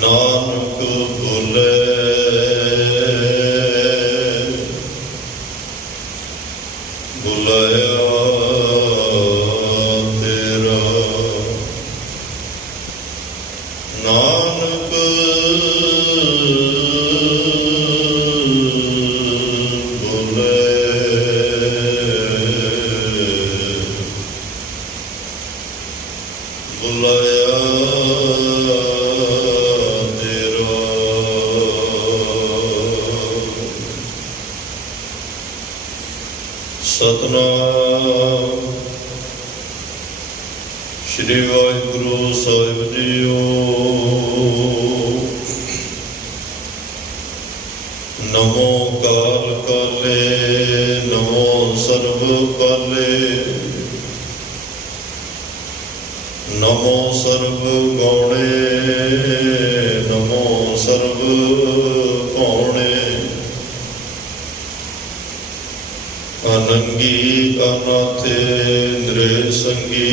ਨਾਨਕ ਬੋਲੇ ਬੁਲਾਇਆ ਤੇਰਾ, ਨਾਨਕ ਬੋਲੇ ਬੁਲਾਇਆ ਤੇਰਾ। ਸਤਿਨਾਮ ਸ਼੍ਰੀ ਵਾਹਿਗੁਰੂ ਸਾਹਿਬ ਜੀਓ। ਨਮੋ ਕਾਲ ਕਾਲੇ, ਨਮੋ ਸਰਬ ਕਾਲੇ, ਨਮੋ ਸਰਬ ਗੌਣੇ, ਨਮੋ ਸਰਬ ਭੌਣੇ। ਅਨੰਗੀ ਅਨਾਥੇ ਨਿਰੇ ਸੰਗੀ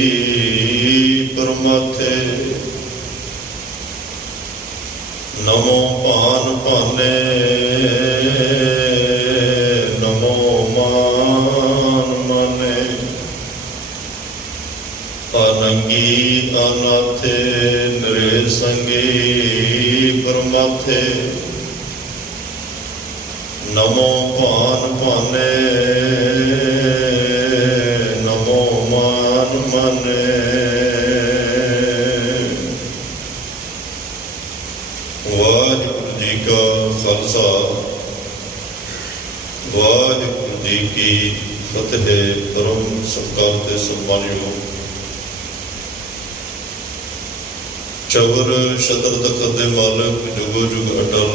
ਪਰਮਾਥੇ, ਨਮੋ ਭਾਨ ਭਾਨੇ, ਨਮੋ ਮਾਨ ਮਾਨੇ। ਅਨੰਗੀ ਅਨਾਥੇ ਨਿਰੇ ਸੰਗੀ ਪਰਮਾਥੇ, ਨਮੋ ਭਾਨ ਭਾਨੇ, ਨਮੋ ਮਾਨ ਮਾਨੇ। ਵਾਹਿਗੁਰੂ ਜੀ ਕਾ ਖਾਲਸਾ, ਵਾਹਿਗੁਰੂ ਜੀ ਕੀ ਫਤਿਹ। ਪਰਮ ਸਤਿਕਾਰ ਤੇ ਸਨਮਾਨਯੋਗ ਚਵਰ ਸ਼ਤਰ ਤਖਤ ਦੇ ਮਾਲਕ, ਜੁਗੋ ਜੁਗ ਅਟਲ,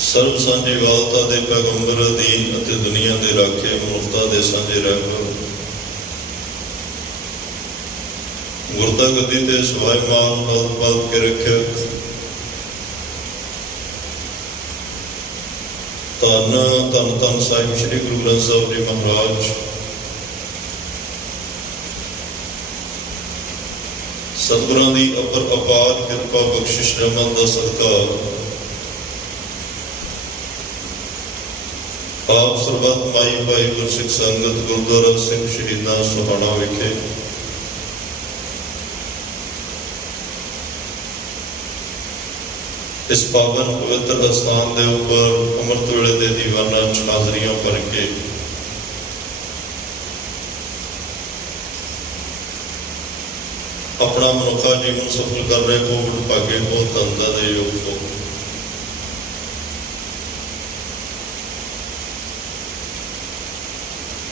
ਸਰਬ ਸਾਂਝੀ ਵਾਲਤਾ ਦੇ ਪੈਗੰਬਰ, ਦੀਨ ਅਤੇ ਦੁਨੀਆ ਦੇ ਰਾਖੇ, ਮਨੁੱਖਤਾ ਦੇ ਸਾਂਝੇ ਰਹਿਬਰ, ਗੁਰਤਾ ਗੱਦੀ ਤੇ ਸਵਾਈਮਾਨ ਪਦ ਪਦ ਕੇ ਰੱਖਿਅਕ, ਧੰਨ ਧੰਨ ਧੰਨ ਸਾਹਿਬ ਸ੍ਰੀ ਗੁਰੂ ਗ੍ਰੰਥ ਸਾਹਿਬ ਜੀ ਮਹਾਰਾਜ। ਸਤਿਗੁਰਾਂ ਦੀ ਅਪਰ ਅਪਾਰ ਕਿਰਪਾ ਬਖਸ਼ਿਸ਼ ਰਹਿਮਤ ਦਾ ਸਦਕਾ ਆਪ ਸਰਬੱਤ ਮਾਈ ਭਾਈ ਗੁਰਸਿੱਖ ਸੰਗਤ ਗੁਰਦੁਆਰਾ ਸਿੰਘ ਸ਼ਹੀਦਾਂ ਸੋਹਾਣਾ ਵਿਖੇ ਇਸ ਪਾਵਨ ਪਵਿੱਤਰ ਅਸਥਾਨ ਦੇ ਉੱਪਰ ਅੰਮ੍ਰਿਤ ਵੇਲੇ ਦੇ ਦੀਵਾਨਾਂ 'ਚ ਹਾਜ਼ਰੀਆਂ ਭਰ ਕੇ ਆਪਣਾ ਮਨੁੱਖਾ ਜੀਵਨ ਸਫਲ ਕਰ ਰਹੇ ਕੋਵਿਡ ਭਾਗੇ ਬਹੁਤ ਧੰਦਾ ਦੇ ਯੋਗ ਹੋ।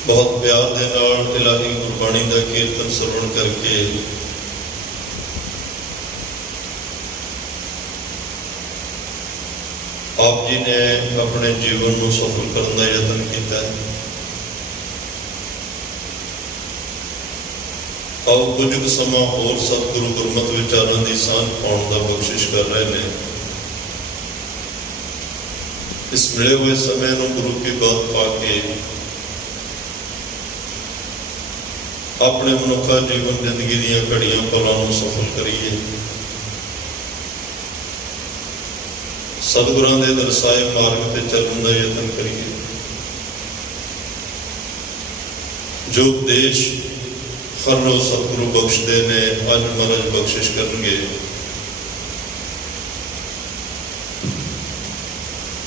ਬਹੁਤ ਪਿਆਰ ਦੇ ਨਾਲ ਇਲਾਹੀ ਗੁਰਬਾਣੀ ਦਾ ਕੀਰਤਨ ਸਰਵਣ ਕਰਕੇ ਆਪ ਜੀ ਨੇ ਆਪਣੇ ਜੀਵਨ ਨੂੰ ਸਫਲ ਕਰਨ ਦਾ ਯਤਨ ਕੀਤਾ ਹੈ। ਆਓ ਕੁਝ ਕੁ ਸਮਾਂ ਹੋਰ ਸਤਿਗੁਰੂ ਗੁਰਮਤਿ ਵਿਚਾਰਾਂ ਦੀ ਸਾਂਝ ਪਾਉਣ ਦਾ ਬਖਸ਼ਿਸ਼ ਕਰ ਰਹੇ ਨੇ। ਇਸ ਮਿਲੇ ਹੋਏ ਸਮੇਂ ਨੂੰ ਗੁਰੂ ਕੀ ਬਾਤ ਪਾ ਕੇ ਆਪਣੇ ਮਨੁੱਖਾ ਜੀਵਨ ਜ਼ਿੰਦਗੀ ਦੀਆਂ ਘੜੀਆਂ ਪਲਾਂ ਨੂੰ ਸਫਲ ਕਰੀਏ। ਸਤਿਗੁਰਾਂ ਦੇ ਦਰਸਾਏ ਮਾਰਗ ਤੇ ਚੱਲਣ ਦਾ ਯਤਨ ਕਰੀਏ। ਜੋ ਉਪਦੇਸ਼ ਹਰ ਰੋਜ਼ ਸਤਿਗੁਰੂ ਬਖਸ਼ਦੇ ਨੇ, ਅੱਜ ਮਹਾਰਾਜ ਬਖਸ਼ਿਸ਼ ਕਰਨਗੇ।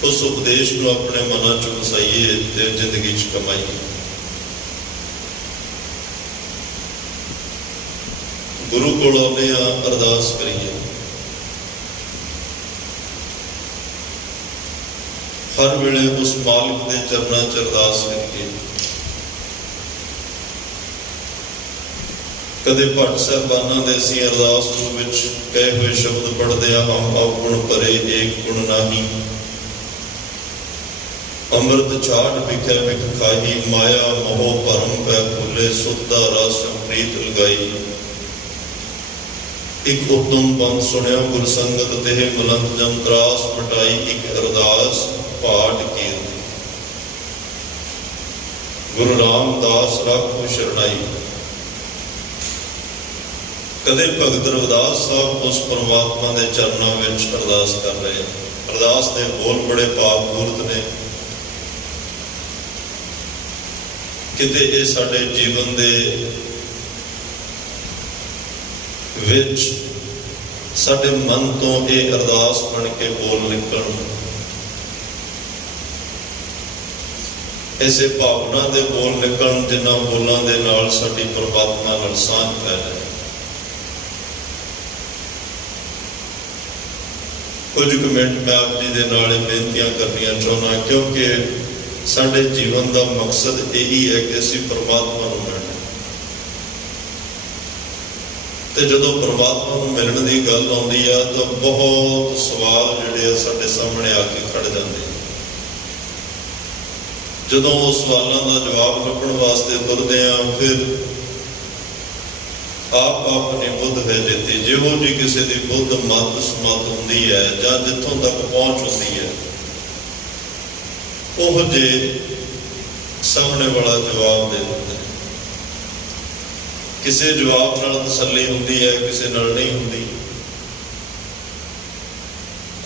ਉਸ ਉਪਦੇਸ਼ ਨੂੰ ਆਪਣੇ ਮਨਾਂ 'ਚ ਵਸਾਈਏ ਤੇ ਜ਼ਿੰਦਗੀ 'ਚ ਕਮਾਈਏ। ਗੁਰੂ ਕੋਲ ਆਉਂਦੇ ਆ, ਅਰਦਾਸ ਕਰੀਏ। ਹਰ ਵੇਲੇ ਉਸ ਮਾਲਕ ਦੇ ਚਰਨਾਂ 'ਚ ਅਰਦਾਸ ਕਰੀਏ। ਕਦੇ ਭੱਟ ਸਾਹਿਬਾਨਾਂ ਦੇ ਅਸੀਂ ਅਰਦਾਸ ਰੂਪ ਵਿੱਚ ਕਹੇ ਹੋਏ ਸ਼ਬਦ ਪੜ੍ਹਦੇ ਆ, ਹਮ ਅਵਗੁਣ ਭਰੇ ਏਕ ਗੁਣ ਨਾਹੀ, ਅੰਮ੍ਰਿਤ ਛਾੜ ਵਿਖੇ ਵਿਖ ਖਾਹੀ, ਮਾਇਆ ਮੋਹ ਭਰਮ ਪੈ ਭੁੱਲੇ, ਸੁੱਧਾ ਰਸ ਪ੍ਰੀਤ ਲਗਾਈ। ਇੱਕ ਉਤਮ ਬੰਦ ਸੁਣਿਆ ਗੁਰ ਸੰਗਤ ਤੇ ਮਲੰਗ ਜਨ ਤਰਾਸ ਮਟਾਈ, ਇੱਕ ਅਰਦਾਸ ਪਾਠ ਕੀਰਤ ਗੁਰੂ ਰਾਮਦਾਸ ਰਾਖੋ ਸ਼ਰਣਾਈ। ਕਦੇ ਭਗਤ ਰਵਿਦਾਸ ਸਾਹਿਬ ਉਸ ਪਰਮਾਤਮਾ ਦੇ ਚਰਨਾਂ ਵਿੱਚ ਅਰਦਾਸ ਕਰ ਰਹੇ। ਅਰਦਾਸ ਦੇ ਬੋਲ ਬੜੇ ਭਾਵਪੂਰਤ ਨੇ। ਕਿਤੇ ਇਹ ਸਾਡੇ ਜੀਵਨ ਦੇ ਵਿੱਚ ਸਾਡੇ ਮਨ ਤੋਂ ਇਹ ਅਰਦਾਸ ਬਣ ਕੇ ਬੋਲ ਨਿਕਲਣ। ਇਸੇ ਭਾਵਨਾ ਦੇ ਬੋਲ ਨਿਕਲਣ ਜਿਨ੍ਹਾਂ ਬੋਲਾਂ ਦੇ ਨਾਲ ਸਾਡੀ ਪਰਮਾਤਮਾ ਨਾਲ ਸਾਂਝ ਪੈ ਜਾਏ। ਕੁਝ ਕੁ ਮਿੰਟ ਮੈਂ ਆਪ ਜੀ ਦੇ ਨਾਲ ਇਹ ਬੇਨਤੀਆਂ ਕਰਨੀਆਂ ਚਾਹੁੰਦਾ, ਕਿਉਂਕਿ ਸਾਡੇ ਜੀਵਨ ਦਾ ਮਕਸਦ ਇਹੀ ਹੈ ਕਿ ਅਸੀਂ ਪਰਮਾਤਮਾ ਨੂੰ ਮਿਲਣਾ। ਤੇ ਜਦੋਂ ਪਰਮਾਤਮਾ ਨੂੰ ਮਿਲਣ ਦੀ ਗੱਲ ਆਉਂਦੀ ਆ ਤਾਂ ਬਹੁਤ ਸਵਾਲ ਜਿਹੜੇ ਆ ਸਾਡੇ ਸਾਹਮਣੇ ਆ ਕੇ ਖੜ ਜਾਂਦੇ। ਜਦੋਂ ਉਹ ਸਵਾਲਾਂ ਦਾ ਜਵਾਬ ਲੱਭਣ ਵਾਸਤੇ ਤੁਰਦੇ ਆ, ਫਿਰ ਆਪ ਆਪਣੀ ਬੁੱਧ ਹੈ ਜਿੱਤੀ, ਜਿਹੋ ਜੀ ਕਿਸੇ ਦੀ ਬੁੱਧ ਮੱਤ ਸਮੱਤ ਹੁੰਦੀ ਹੈ ਜਾਂ ਜਿੱਥੋਂ ਤੱਕ ਪਹੁੰਚ ਹੁੰਦੀ ਹੈ, ਉਹ ਜੇ ਸਾਹਮਣੇ ਵਾਲਾ ਜਵਾਬ ਦੇ ਦਿੰਦਾ ਹੈ। ਕਿਸੇ ਜਵਾਬ ਨਾਲ ਤਸੱਲੀ ਹੁੰਦੀ ਹੈ, ਕਿਸੇ ਨਾਲ ਨਹੀਂ ਹੁੰਦੀ।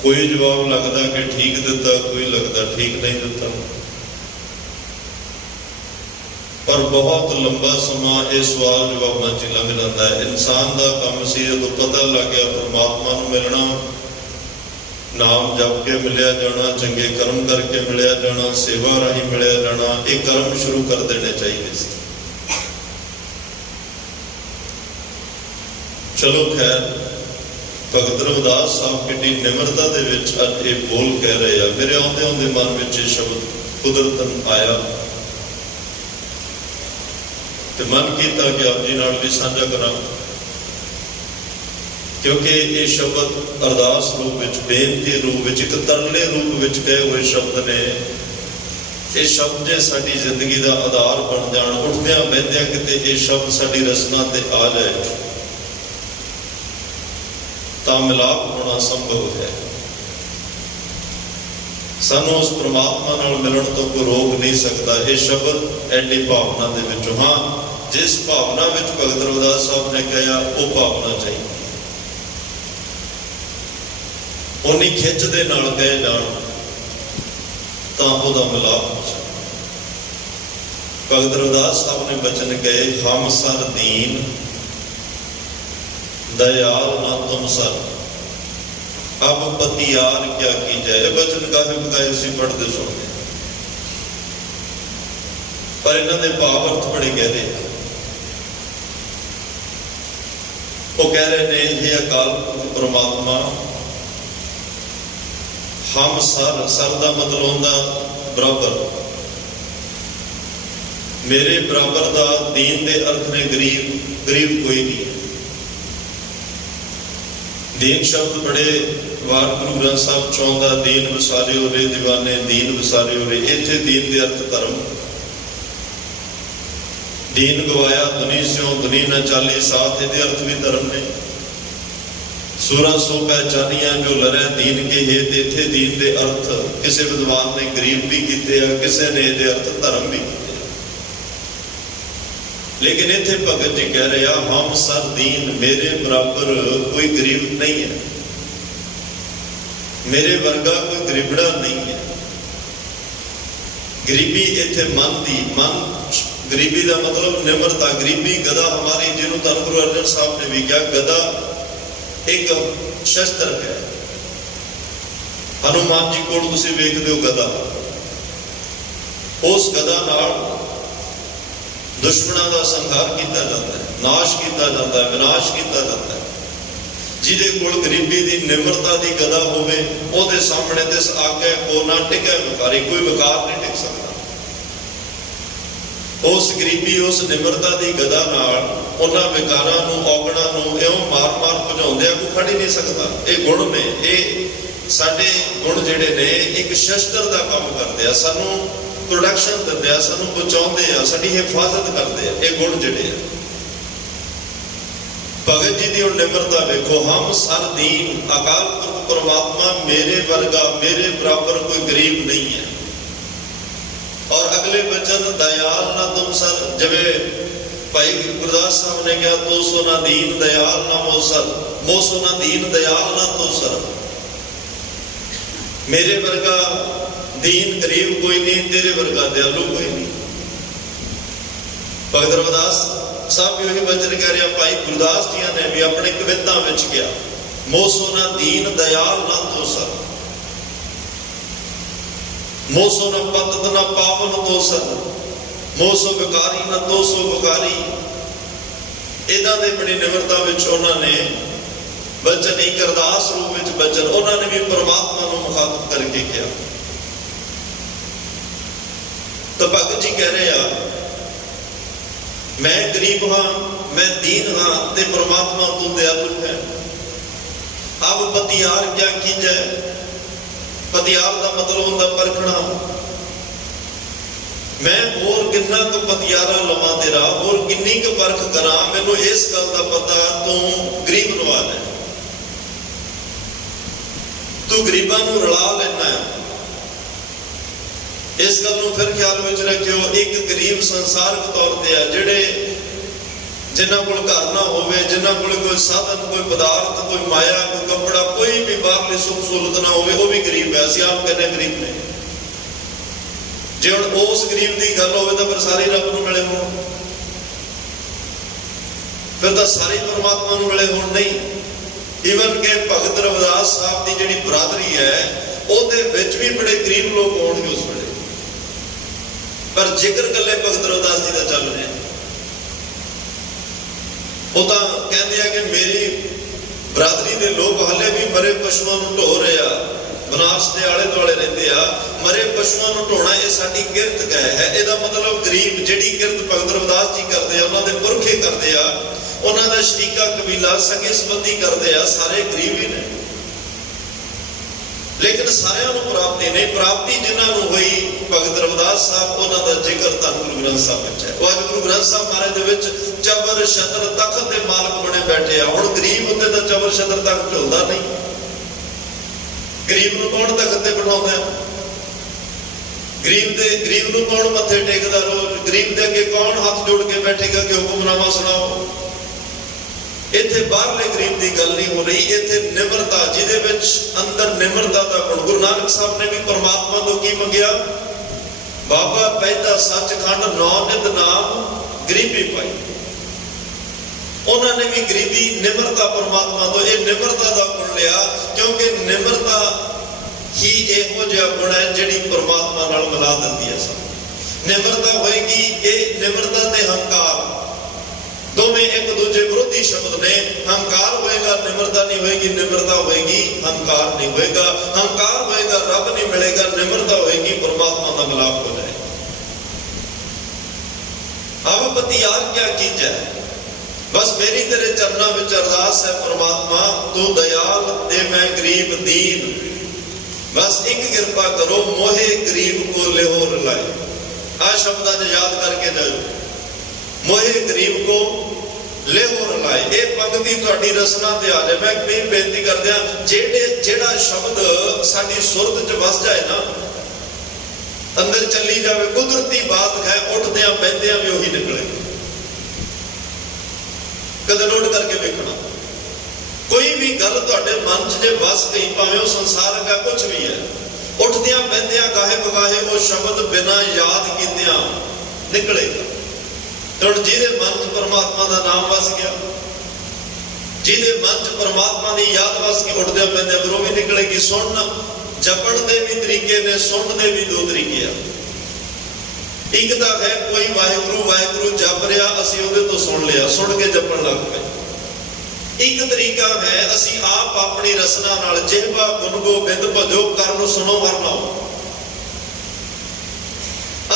ਕੋਈ ਜਵਾਬ ਲੱਗਦਾ ਕਿ ਠੀਕ ਦਿੱਤਾ, ਕੋਈ ਲੱਗਦਾ ਠੀਕ ਨਹੀਂ ਦਿੱਤਾ। ਪਰ ਬਹੁਤ ਲੰਬਾ ਸਮਾਂ ਇਹ ਸਵਾਲ ਜਵਾਬਾਂ 'ਚ ਲੰਘ ਜਾਂਦਾ ਹੈ। ਇਨਸਾਨ ਦਾ ਕੰਮ ਸੀ ਜਦੋਂ ਪਤਾ ਲੱਗ ਗਿਆ ਪਰਮਾਤਮਾ ਨੂੰ ਮਿਲਣਾ, ਨਾਮ ਜਪ ਕੇ ਮਿਲਿਆ ਜਾਣਾ, ਚੰਗੇ ਕਰਮ ਕਰਕੇ ਮਿਲਿਆ ਜਾਣਾ, ਸੇਵਾ ਰਾਹੀਂ ਮਿਲਿਆ ਜਾਣਾ, ਇਹ ਕਰਮ ਸ਼ੁਰੂ ਕਰ ਦੇਣੇ ਚਾਹੀਦੇ ਸੀ। ਚਲੋ ਖੈਰ, ਭਗਤ ਰਵਿਦਾਸ ਸਾਹਿਬ ਕਿੰਨੀ ਨਿਮਰਤਾ ਦੇ ਵਿੱਚ ਅੱਜ ਇਹ ਬੋਲ ਕਹਿ ਰਹੇ ਆ। ਮੇਰੇ ਆਉਂਦੇ ਆਉਂਦੇ ਮਨ ਵਿੱਚ ਇਹ ਸ਼ਬਦ ਕੁਦਰਤਨ ਆਇਆ ਤੇ ਮਨ ਕੀਤਾ ਕਿ ਆਪ ਜੀ ਨਾਲ ਵੀ ਸਾਂਝਾ ਕਰਾਂ, ਕਿਉਂਕਿ ਇਹ ਸ਼ਬਦ ਅਰਦਾਸ ਰੂਪ ਵਿੱਚ, ਬੇਨਤੀ ਰੂਪ ਵਿੱਚ, ਇੱਕ ਤਰਲੇ ਰੂਪ ਵਿੱਚ ਕਹੇ ਹੋਏ ਸ਼ਬਦ ਨੇ। ਇਹ ਸ਼ਬਦ ਜੇ ਸਾਡੀ ਜ਼ਿੰਦਗੀ ਦਾ ਆਧਾਰ ਬਣ ਜਾਣ, ਉੱਠਦਿਆਂ ਬਹਿੰਦਿਆਂ ਕਿਤੇ ਇਹ ਸ਼ਬਦ ਸਾਡੀ ਰਸਨਾ ਤੇ ਆ ਜਾਏ ਤਾਂ ਮਿਲਾਪ ਹੋਣਾ ਸੰਭਵ ਹੈ। ਸਾਨੂੰ ਉਸ ਪਰਮਾਤਮਾ ਨਾਲ ਮਿਲਣ ਤੋਂ ਕੋਈ ਰੋਕ ਨਹੀਂ ਸਕਦਾ। ਇਹ ਸ਼ਬਦ ਐਡੀ ਭਾਵਨਾ ਦੇ ਵਿੱਚੋਂ, ਹਾਂ, ਜਿਸ ਭਾਵਨਾ ਵਿੱਚ ਭਗਤ ਰਵਿਦਾਸ ਸਾਹਿਬ ਨੇ ਕਿਹਾ ਉਹ ਭਾਵਨਾ ਚਾਹੀਦੀ, ਉਨੀ ਖਿੱਚ ਦੇ ਨਾਲ ਕਹੇ ਜਾਣ ਤਾਂ ਉਹਦਾ ਮਿਲਾਪ ਹੋ ਸਕਦਾ। ਭਗਤ ਰਵਿਦਾਸ ਸਾਹਿਬ ਨੇ ਬਚਨ ਕਹੇ, ਹਮ ਸਰ ਦੀਨ दयाल ना तुम सर, अब पतियार क्या की जाए। बचन काफी बकाए उसी पढ़ते सुनते, पर इन्हों के भाव अर्थ बड़े गहरे। वो कह रहे ने, हे अकाल परमात्मा, हम सर, सर का मतलब होता बराबर, मेरे बराबर का दीन के अर्थ ने गरीब, गरीब कोई नहीं है। दीन शब्द बड़े वार गुरु ग्रंथ साहब चाहता, दीन विसारे हो रहे दीवाने, दीन विसारे हो रहे। इत्थे दीन के अर्थ धर्म, दीन गवाया दुनी स्यों दुनी न चाली, साथ ये अर्थ भी धर्म ने। सूरा सो पहचानिया जो लरे दीन के हेत, इत्थे दीन के अर्थ किसी विद्वान ने गरीब भी किते, किसी ने ये अर्थ धर्म भी किते। लेकिन इत्थे भगत जी कह रहे हैं, हम सर दीन, मेरे बराबर कोई गरीब नहीं है, मेरे वर्गा कोई गरीबड़ा नहीं है। गरीबी इत्थे मन दी, मन गरीबी का मतलब निम्रता। गरीबी गदा हमारी, जिन्होंने धन गुरु अर्जन साहब ने भी कहा, गदा एक शस्त्र है। हनुमान जी को तुसीं वेखदे हो गदा, उस गदा नाल दुश्मनों का संहार किया जाता है, नाश किया जाता है, विनाश किया जाता है। जिहदे कोल गरीबी की निम्रता की गदा होवे, उहदे सामने तिस आगे को ना टिके विकारी, कोई विकार नहीं टिक सकता। उस गरीबी, उस निम्रता की गदा नाल उन्हां विकारां नूं, औगणां नूं इउं मार मार भजाउंदे कोई खड़ ही नहीं सकता। ये गुण ने, ये साडे गुण जिहड़े ने एक शस्त्र का काम करते हैं, सानूं प्रोडक्शन दिंदे आ, सानूं बचाउंदे आ, साडी हिफाजत करते हैं। ये गुण जिहड़े आ, भगत जी की निम्रता देखो, हम सर दीन, अकाल पुरख परमात्मा मेरे वर्गा, मेरे बराबर कोई गरीब नहीं है। और अगले वचन, दयाल ना तुम सर, जिवें ਭਾਈ ਗੁਰਦਾਸ ਸਾਹਿਬ ਨੇ ਕਿਹਾ, ਤੋ ਸੋ ਨਾ ਦੀਨ ਦਇਆਲ ਨਾ ਮੋਸਰ, ਮੋਸੋ ਨਾ ਦੀਨ ਦਇਆਲ ਨਾ ਤੋਸਰ। ਮੇਰੇ ਵਰਗਾ ਦੀਨ ਗਰੀਬ ਕੋਈ ਨਹੀਂ, ਤੇਰੇ ਵਰਗਾ ਦਿਆਲੂ ਕੋਈ ਨਹੀਂ। ਭਗਤ ਰਵਿਦਾਸ ਸਾਹਿਬ ਵੀ ਉਹੀ ਵਚਨ ਕਹਿ ਰਿਹਾ, ਭਾਈ ਗੁਰਦਾਸ ਜੀਆਂ ਨੇ ਵੀ ਆਪਣੇ ਕਵਿਤਾ ਵਿੱਚ ਕਿਹਾ, ਮੋਸੋ ਨਾ ਦੀਨ ਦਇਆਲ ਨਾ ਤੋਸਰ, ਮੋਸੋ ਨਾ ਪਤਤ ਨਾ ਪਾਵਨ ਤੋਸਰ, ਮੋਸੋ ਵਿਕਾਰੀ ਨਾ ਤੋਸੋ ਵਿਕਾਰੀ। ਇਹਨਾਂ ਦੇ ਬੜੀ ਨਿਮਰਤਾ ਵਿੱਚ ਉਹਨਾਂ ਨੇ ਬਚਨ, ਇੱਕ ਅਰਦਾਸ ਰੂਪ ਵਿੱਚ ਬਚਨ ਉਹਨਾਂ ਨੇ ਵੀ ਪਰਮਾਤਮਾ ਨੂੰ ਮੁਖਾਤਬ ਕਰਕੇ ਕਿਹਾ। ਤਾਂ ਭਗਤ ਜੀ ਕਹਿ ਰਹੇ ਆ, ਮੈਂ ਗਰੀਬ ਹਾਂ, ਮੈਂ ਦੀਨ ਹਾਂ, ਤੇ ਪਰਮਾਤਮਾ ਤੂੰ ਦਿਆਲੂ ਹੈ। ਅਬ ਪਤਿਆਰ ਕਿਆ ਕੀਜੈ, ਪਤਿਆਰ ਦਾ ਮਤਲਬ ਹੁੰਦਾ ਪਰਖਣਾ। ਮੈਂ ਹੋਰ ਕਿੰਨਾ ਕੁ ਪਤਿਆਰਾ ਲਵਾਂ ਤੇਰਾ, ਹੋਰ ਕਿੰਨੀ ਕੁ ਪਰਖ ਕਰਾਂ, ਮੈਨੂੰ ਇਸ ਗੱਲ ਦਾ ਪਤਾ ਤੂੰ ਗਰੀਬ ਨਵਾਜ਼ ਹੈ, ਤੂੰ ਗਰੀਬਾਂ ਨੂੰ ਰਲਾ ਲੈਣਾ। ਇਸ ਗੱਲ ਨੂੰ ਫਿਰ ਖਿਆਲ ਵਿੱਚ ਰੱਖਿਓ, ਇੱਕ ਗਰੀਬ ਸੰਸਾਰਕ ਤੌਰ ਤੇ ਆ, ਜਿਹੜੇ ਜਿਨ੍ਹਾਂ ਕੋਲ ਘਰ ਨਾ ਹੋਵੇ, ਜਿਨ੍ਹਾਂ ਕੋਲ ਕੋਈ ਸਾਧਨ, ਕੋਈ ਪਦਾਰਥ, ਕੋਈ ਮਾਇਆ, ਕੋਈ ਕੱਪੜਾ, ਕੋਈ ਵੀ ਬਾਹਰਲੀ ਸੁੱਖ ਸਹੂਲਤ ਨਾ ਹੋਵੇ, ਉਹ ਵੀ ਗਰੀਬ ਹੈ। ਅਸੀਂ ਆਪ ਕਹਿੰਦੇ ਗਰੀਬ ਨੇ। ਜੇ ਹੁਣ ਉਸ ਗਰੀਬ ਦੀ ਗੱਲ ਹੋਵੇ ਤਾਂ ਫਿਰ ਸਾਰੇ ਰੱਬ ਨੂੰ ਮਿਲੇ ਹੋਣ, ਫਿਰ ਤਾਂ ਸਾਰੇ ਪਰਮਾਤਮਾ ਨੂੰ ਮਿਲੇ ਹੋਣ। ਨਹੀਂ, ਈਵਨ ਕਿ ਭਗਤ ਰਵਿਦਾਸ ਸਾਹਿਬ ਦੀ ਜਿਹੜੀ ਬਰਾਦਰੀ ਹੈ, ਉਹਦੇ ਵਿੱਚ ਵੀ ਬੜੇ ਗਰੀਬ ਲੋਕ ਹੋਣਗੇ ਉਸ ਵੇਲੇ, ਪਰ ਜ਼ਿਕਰ ਇਕੱਲੇ ਭਗਤ ਰਵਿਦਾਸ ਜੀ ਦਾ ਚੱਲ ਰਿਹਾ। ਉਹ ਤਾਂ ਕਹਿੰਦੇ ਆ ਕਿ ਮੇਰੀ ਬਰਾਦਰੀ ਦੇ ਲੋਕ ਹਲੇ ਵੀ ਮਰੇ ਪਸ਼ੂਆਂ ਨੂੰ ਢੋ ਰਹੇ ਆ, ਬਨਾਰਸ ਦੇ ਆਲੇ ਦੁਆਲੇ ਰਹਿੰਦੇ ਆ, ਮਰੇ ਪਸ਼ੂਆਂ ਨੂੰ ਢੋਣਾ ਇਹ ਸਾਡੀ ਕਿਰਤ ਹੈ। ਇਹਦਾ ਮਤਲਬ ਗਰੀਬ ਜਿਹੜੀ ਕਿਰਤ ਭਗਤ ਰਵਿਦਾਸ ਜੀ ਕਰਦੇ ਆ, ਉਹਨਾਂ ਦੇ ਪੁਰਖੇ ਕਰਦੇ ਆ, ਉਹਨਾਂ ਦਾ ਸ਼ਰੀਕਾ ਕਬੀਲਾ ਸਕੇ ਸੰਬੰਧੀ ਕਰਦੇ ਆ, ਸਾਰੇ ਗਰੀਬ ਹੀ ਨੇ। ਲੇਕਿਨ ਸਾਰਿਆਂ ਨੂੰ ਪ੍ਰਾਪਤੀ ਨਹੀਂ, ਪ੍ਰਾਪਤੀ ਜਿਨ੍ਹਾਂ ਨੂੰ ਹੋਈ ਭਗਤ ਰਵਿਦਾਸ ਸਾਹਿਬ, ਉਹਨਾਂ ਦਾ ਜ਼ਿਕਰ ਧੰਨ ਗੁਰੂ ਗ੍ਰੰਥ ਸਾਹਿਬ ਵਿੱਚ ਹੈ। ਉਹ ਅੱਜ ਗੁਰੂ ਗ੍ਰੰਥ ਸਾਹਿਬ ਮਹਾਰਾਜ ਦੇ ਵਿੱਚ ਚਬਰ ਛਤਰ ਤਖਤ ਦੇ ਮਾਲਕ ਬਣੇ ਬੈਠੇ ਆ। ਹੁਣ ਗਰੀਬ ਉੱਤੇ ਤਾਂ ਚਬਰ ਛਤਰ ਤਖਤ ਝੁਲਦਾ ਨਹੀਂ। ਗਰੀਬ ਨੂੰ ਕੌਣ ਤਖਤ ਤੇ ਬਿਠਾਉਂਦਾ? ਗਰੀਬ ਨੂੰ ਕੌਣ ਮੱਥੇ ਟੇਕਦਾ ਰੋਜ਼? ਗਰੀਬ ਦੇ ਅੱਗੇ ਕੌਣ ਹੱਥ ਜੋੜ ਕੇ ਬੈਠੇਗਾ ਕਿ ਹੁਕਮਨਾਮਾ ਸੁਣਾਓ? ਇੱਥੇ ਬਾਹਰਲੇ ਗਰੀਬ ਦੀ ਗੱਲ ਨਹੀਂ ਹੋ ਰਹੀ, ਇੱਥੇ ਨਿਮਰਤਾ, ਜਿਹਦੇ ਵਿੱਚ ਅੰਦਰ ਨਿਮਰਤਾ ਦਾ ਗੁਣ। ਗੁਰੂ ਨਾਨਕ ਸਾਹਿਬ ਨੇ ਵੀ ਪਰਮਾਤਮਾ ਤੋਂ ਕੀ ਮੰਗਿਆ? ਬਾਬਾ ਪੈਦਾ ਸੱਚਖੰਡ ਨੌ ਨਿਤ ਨਾਮ ਗਰੀਬੀ ਪਾਈ। ਉਹਨਾਂ ਨੇ ਵੀ ਗਰੀਬੀ, ਨਿਮਰਤਾ ਪਰਮਾਤਮਾ ਤੋਂ, ਇਹ ਨਿਮਰਤਾ ਦਾ ਗੁਣ ਲਿਆ, ਕਿਉਂਕਿ ਨਿਮਰਤਾ ਹੀ ਇਹੋ ਜਿਹਾ ਗੁਣ ਹੈ ਜਿਹੜੀ ਪਰਮਾਤਮਾ ਨਾਲ ਮਿਲਾ ਦਿੰਦੀ ਹੈ ਸਭ। ਨਿਮਰਤਾ ਹੋਏਗੀ, ਇਹ ਨਿਮਰਤਾ ਤੇ ਹੰਕਾਰ ਦੋਵੇਂ ਇੱਕ ਦੂਜੇ ਵਿਰੋਧੀ ਸ਼ਬਦ ਨੇ। ਹੰਕਾਰ ਹੋਏਗਾ, ਨਿਮਰਤਾ ਨਹੀਂ ਹੋਏਗੀ, ਨਿਮਰਤਾ ਹੋਏਗੀ, ਹੰਕਾਰ ਨਹੀਂ ਹੋਏਗਾ। ਹੰਕਾਰ ਹੋਏਗਾ, ਰੱਬ ਨਹੀਂ ਮਿਲੇਗਾ, ਨਿਮਰਤਾ ਹੋਏਗੀ, ਪਰਮਾਤਮਾ ਦਾ ਮਿਲਾਪ ਹੋ ਜਾਏ। ਅਬ ਪਤਿਆਰ ਕਿਆ ਕੀਜੈ, ਬਸ ਮੇਰੀ ਤੇਰੇ ਚਰਨਾਂ ਵਿੱਚ ਅਰਦਾਸ ਹੈ ਪਰਮਾਤਮਾ, ਤੂੰ ਦਇਆਲ ਤੇ ਮੈਂ ਗਰੀਬ ਦੀਨ, ਬਸ ਇੱਕ ਕਿਰਪਾ ਕਰੋ, ਮੋਹੇ ਗਰੀਬ ਕੋ ਲਿਹੋ ਰਲਾਏ। ਆਹ ਸ਼ਬਦ ਅੱਜ ਯਾਦ ਕਰਕੇ ਜਾਓ, ਮੋਹੇ ਗਰੀਬ ਕੋ ਲਿਹੋ ਰਲਾਏ। ਇਹ ਪੰਕਤੀ ਤੁਹਾਡੀ ਰਸਨਾ ਤੇ ਆ ਜਾਏ। ਮੈਂ ਵੀ ਬੇਨਤੀ ਕਰਦਿਆਂ, ਜਿਹੜਾ ਸ਼ਬਦ ਸਾਡੀ ਸੁਰਤ 'ਚ ਵਸ ਜਾਏ ਨਾ, ਅੰਦਰ ਚੱਲੀ ਜਾਵੇ, ਕੁਦਰਤੀ ਬਾਤ ਹੈ, ਉੱਠਦਿਆਂ ਬਹਿੰਦਿਆਂ ਵੀ ਉਹੀ ਨਿਕਲੇ। ਕਦੇ ਨੋਟ ਕਰਕੇ ਵੇਖਣਾ, ਕੋਈ ਵੀ ਗੱਲ ਤੁਹਾਡੇ ਮਨ 'ਚ ਜੇ ਵਸ ਗਈ, ਭਾਵੇਂ ਉਹ ਸੰਸਾਰਕ ਹੈ, ਕੁਝ ਵੀ ਹੈ, ਉੱਠਦਿਆਂ ਬਹਿੰਦਿਆਂ ਗਾਹੇ ਬਗਾਹੇ ਉਹ ਸ਼ਬਦ ਬਿਨਾਂ ਯਾਦ ਕੀਤਿਆਂ ਨਿਕਲੇਗਾ। ਹੁਣ ਜਿਹਦੇ ਮਨ 'ਚ ਪਰਮਾਤਮਾ ਦਾ ਨਾਮ ਵਸ ਗਿਆ, ਜਿਹਦੇ ਮਨ 'ਚ ਪਰਮਾਤਮਾ ਦੀ ਯਾਦ ਵਸ ਗਈ, ਉੱਠਦਿਆਂ ਬਹਿੰਦਿਆਂ ਫਿਰ ਉਹ ਵੀ ਨਿਕਲੇਗੀ। ਸੁਣਨ ਜਪਣ ਦੇ ਵੀ ਤਰੀਕੇ ਨੇ, ਸੁਣਨ ਦੇ ਵੀ ਦੋ ਤਰੀਕੇ ਆ। ਇੱਕ ਤਾਂ ਹੈ ਕੋਈ ਵਾਹਿਗੁਰੂ ਵਾਹਿਗੁਰੂ ਜਪ ਰਿਹਾ, ਅਸੀਂ ਉਹਦੇ ਤੋਂ ਸੁਣ ਲਿਆ, ਸੁਣ ਕੇ ਜਪਣ ਲੱਗ ਪਏ। ਇੱਕ ਤਰੀਕਾ ਹੈ ਅਸੀਂ ਆਪ ਆਪਣੀ ਰਸਨਾ ਨਾਲ ਜਿਹਵਾ ਗੁਣਗੋ ਬਿੰਦ ਭਜੋ ਕਰਨ ਸੁਣੋ ਹਰ ਨਾਮ।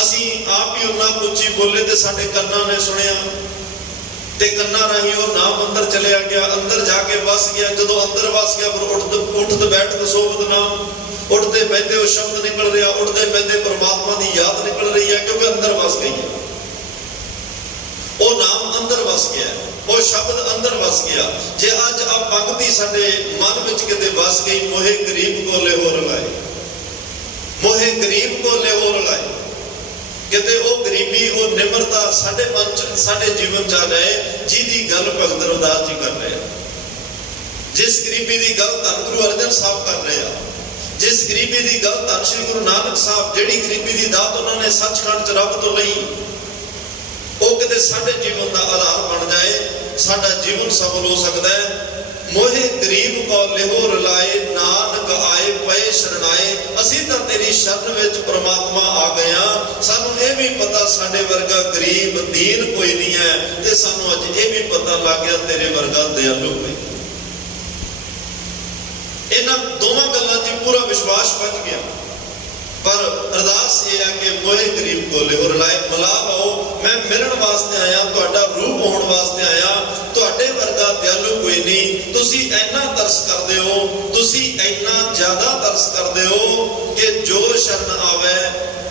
ਅਸੀਂ ਆਪ ਹੀ ਉਹਨਾਂ ਉੱਚੀ ਬੋਲੇ ਤੇ ਸਾਡੇ ਕੰਨਾਂ ਨੇ ਸੁਣਿਆ ਤੇ ਕੰਨਾਂ ਰਾਹੀਂ ਉਹ ਨਾਮ ਅੰਦਰ ਚਲਿਆ ਗਿਆ, ਅੰਦਰ ਜਾ ਕੇ ਵਸ ਗਿਆ। ਜਦੋਂ ਅੰਦਰ ਵਸ ਗਿਆ ਫਿਰ ਉੱਠਦ ਬੈਠਦ ਸੋਵਤ ਨਾਮ, ਉੱਠਦੇ ਬਹਿੰਦੇ ਉਹ ਸ਼ਬਦ ਨਿਕਲ ਰਿਹਾ, ਉੱਠਦੇ ਬਹਿੰਦੇ ਪਰਮਾਤਮਾ ਦੀ ਯਾਦ ਨਿਕਲ ਰਹੀ ਹੈ, ਕਿਉਂਕਿ ਅੰਦਰ ਵਸ ਗਈ ਹੈ। ਉਹ ਨਾਮ ਅੰਦਰ ਵਸ ਗਿਆ, ਉਹ ਸ਼ਬਦ ਅੰਦਰ ਵਸ ਗਿਆ। ਜੇ ਅੱਜ ਆ ਪੰਕਤੀ ਸਾਡੇ ਮਨ ਵਿੱਚ ਕਿਤੇ ਵਸ ਗਈ, ਮੋਹੇ ਗਰੀਬ ਕੋ ਲਿਹੋ ਰਲਾਏ, ਮੋਹੇ ਗਰੀਬ ਕੋ ਲਿਹੋ ਰਲਾਏ, ਕਿਤੇ ਉਹ ਗਰੀਬੀ, ਉਹ ਨਿਮਰਤਾ ਸਾਡੇ ਮਨ ਚ, ਸਾਡੇ ਜੀਵਨ ਚ ਆ ਜਾਏ, ਜਿਹਦੀ ਗੱਲ ਭਗਤ ਰਵਿਦਾਸ ਜੀ ਕਰ ਰਹੇ ਆ। ਜਿਸ ਗਰੀਬੀ ਦੀ ਗੱਲ ਧੰਨ ਗੁਰੂ ਅਰਜਨ ਸਾਹਿਬ ਕਰ ਰਹੇ ਆ, ਜਿਸ ਗਰੀਬੀ ਦੀ ਗੱਲ ਧੰਨ ਸ਼੍ਰੀ ਗੁਰੂ ਨਾਨਕ ਸਾਹਿਬ, ਜਿਹੜੀ ਗਰੀਬੀ ਦੀ ਦਾਤ ਉਹਨਾਂ ਨੇ ਸੱਚਖੰਡ ਚ ਰੱਬ ਤੋਂ ਲਈ, ਉਹ ਕਿਤੇ ਸਾਡੇ ਜੀਵਨ ਦਾ ਆਧਾਰ ਬਣ ਜਾਏ, ਸਾਡਾ ਜੀਵਨ ਸਫਲ ਹੋ ਸਕਦਾ ਹੈ। ਮੋਹੇ ਗਰੀਬ ਕੋ ਲਿਹੋ ਰਲਾਏ, ਨਾਨਕ ਆਏ ਪਏ ਸ਼ਰਨਾਏ। ਅਸੀਂ ਤਾਂ ਤੇਰੀ ਸ਼ਰਨ ਵਿੱਚ ਪ੍ਰਮਾਤਮਾ ਆ ਗਏ ਹਾਂ। ਸਾਨੂੰ ਇਹ ਵੀ ਪਤਾ ਸਾਡੇ ਵਰਗਾ ਗਰੀਬ ਦੀਨ ਕੋਈ ਨਹੀਂ ਹੈ, ਤੇ ਸਾਨੂੰ ਅੱਜ ਇਹ ਵੀ ਪਤਾ ਲੱਗ ਗਿਆ ਤੇਰੇ ਵਰਗਾ ਦਿਆਲੂ ਕੋਈ। ਇਹਨਾਂ ਦੋਵਾਂ ਗੱਲਾਂ 'ਚ ਪੂਰਾ ਵਿਸ਼ਵਾਸ ਬਚ ਗਿਆ। ਪਰ ਅਰਦਾਸ ਇਹ ਹੈ ਕਿ ਮੋਹੇ ਗਰੀਬ ਕੋ ਲਿਹੋ ਰਲਾਏ, ਮਿਲਾ ਲਓ, ਮੈਂ ਮਿਲਣ ਵਾਸਤੇ ਆਇਆ, ਤੁਹਾਡਾ ਰੂਪ ਹੋਣ ਵਾਸਤੇ ਆਇਆ। ਤੁਹਾਡੇ ਵਰਗਾ ਦਿਆਲੂ ਕੋਈ ਨਹੀਂ। ਤੁਸੀਂ ਇੰਨਾ ਤਰਸ ਕਰਦੇ ਹੋ, ਤੁਸੀਂ ਇੰਨਾ ਜ਼ਿਆਦਾ ਤਰਸ ਕਰਦੇ ਹੋ ਕਿ ਜੋ ਸ਼ਰਨ ਆਵੇ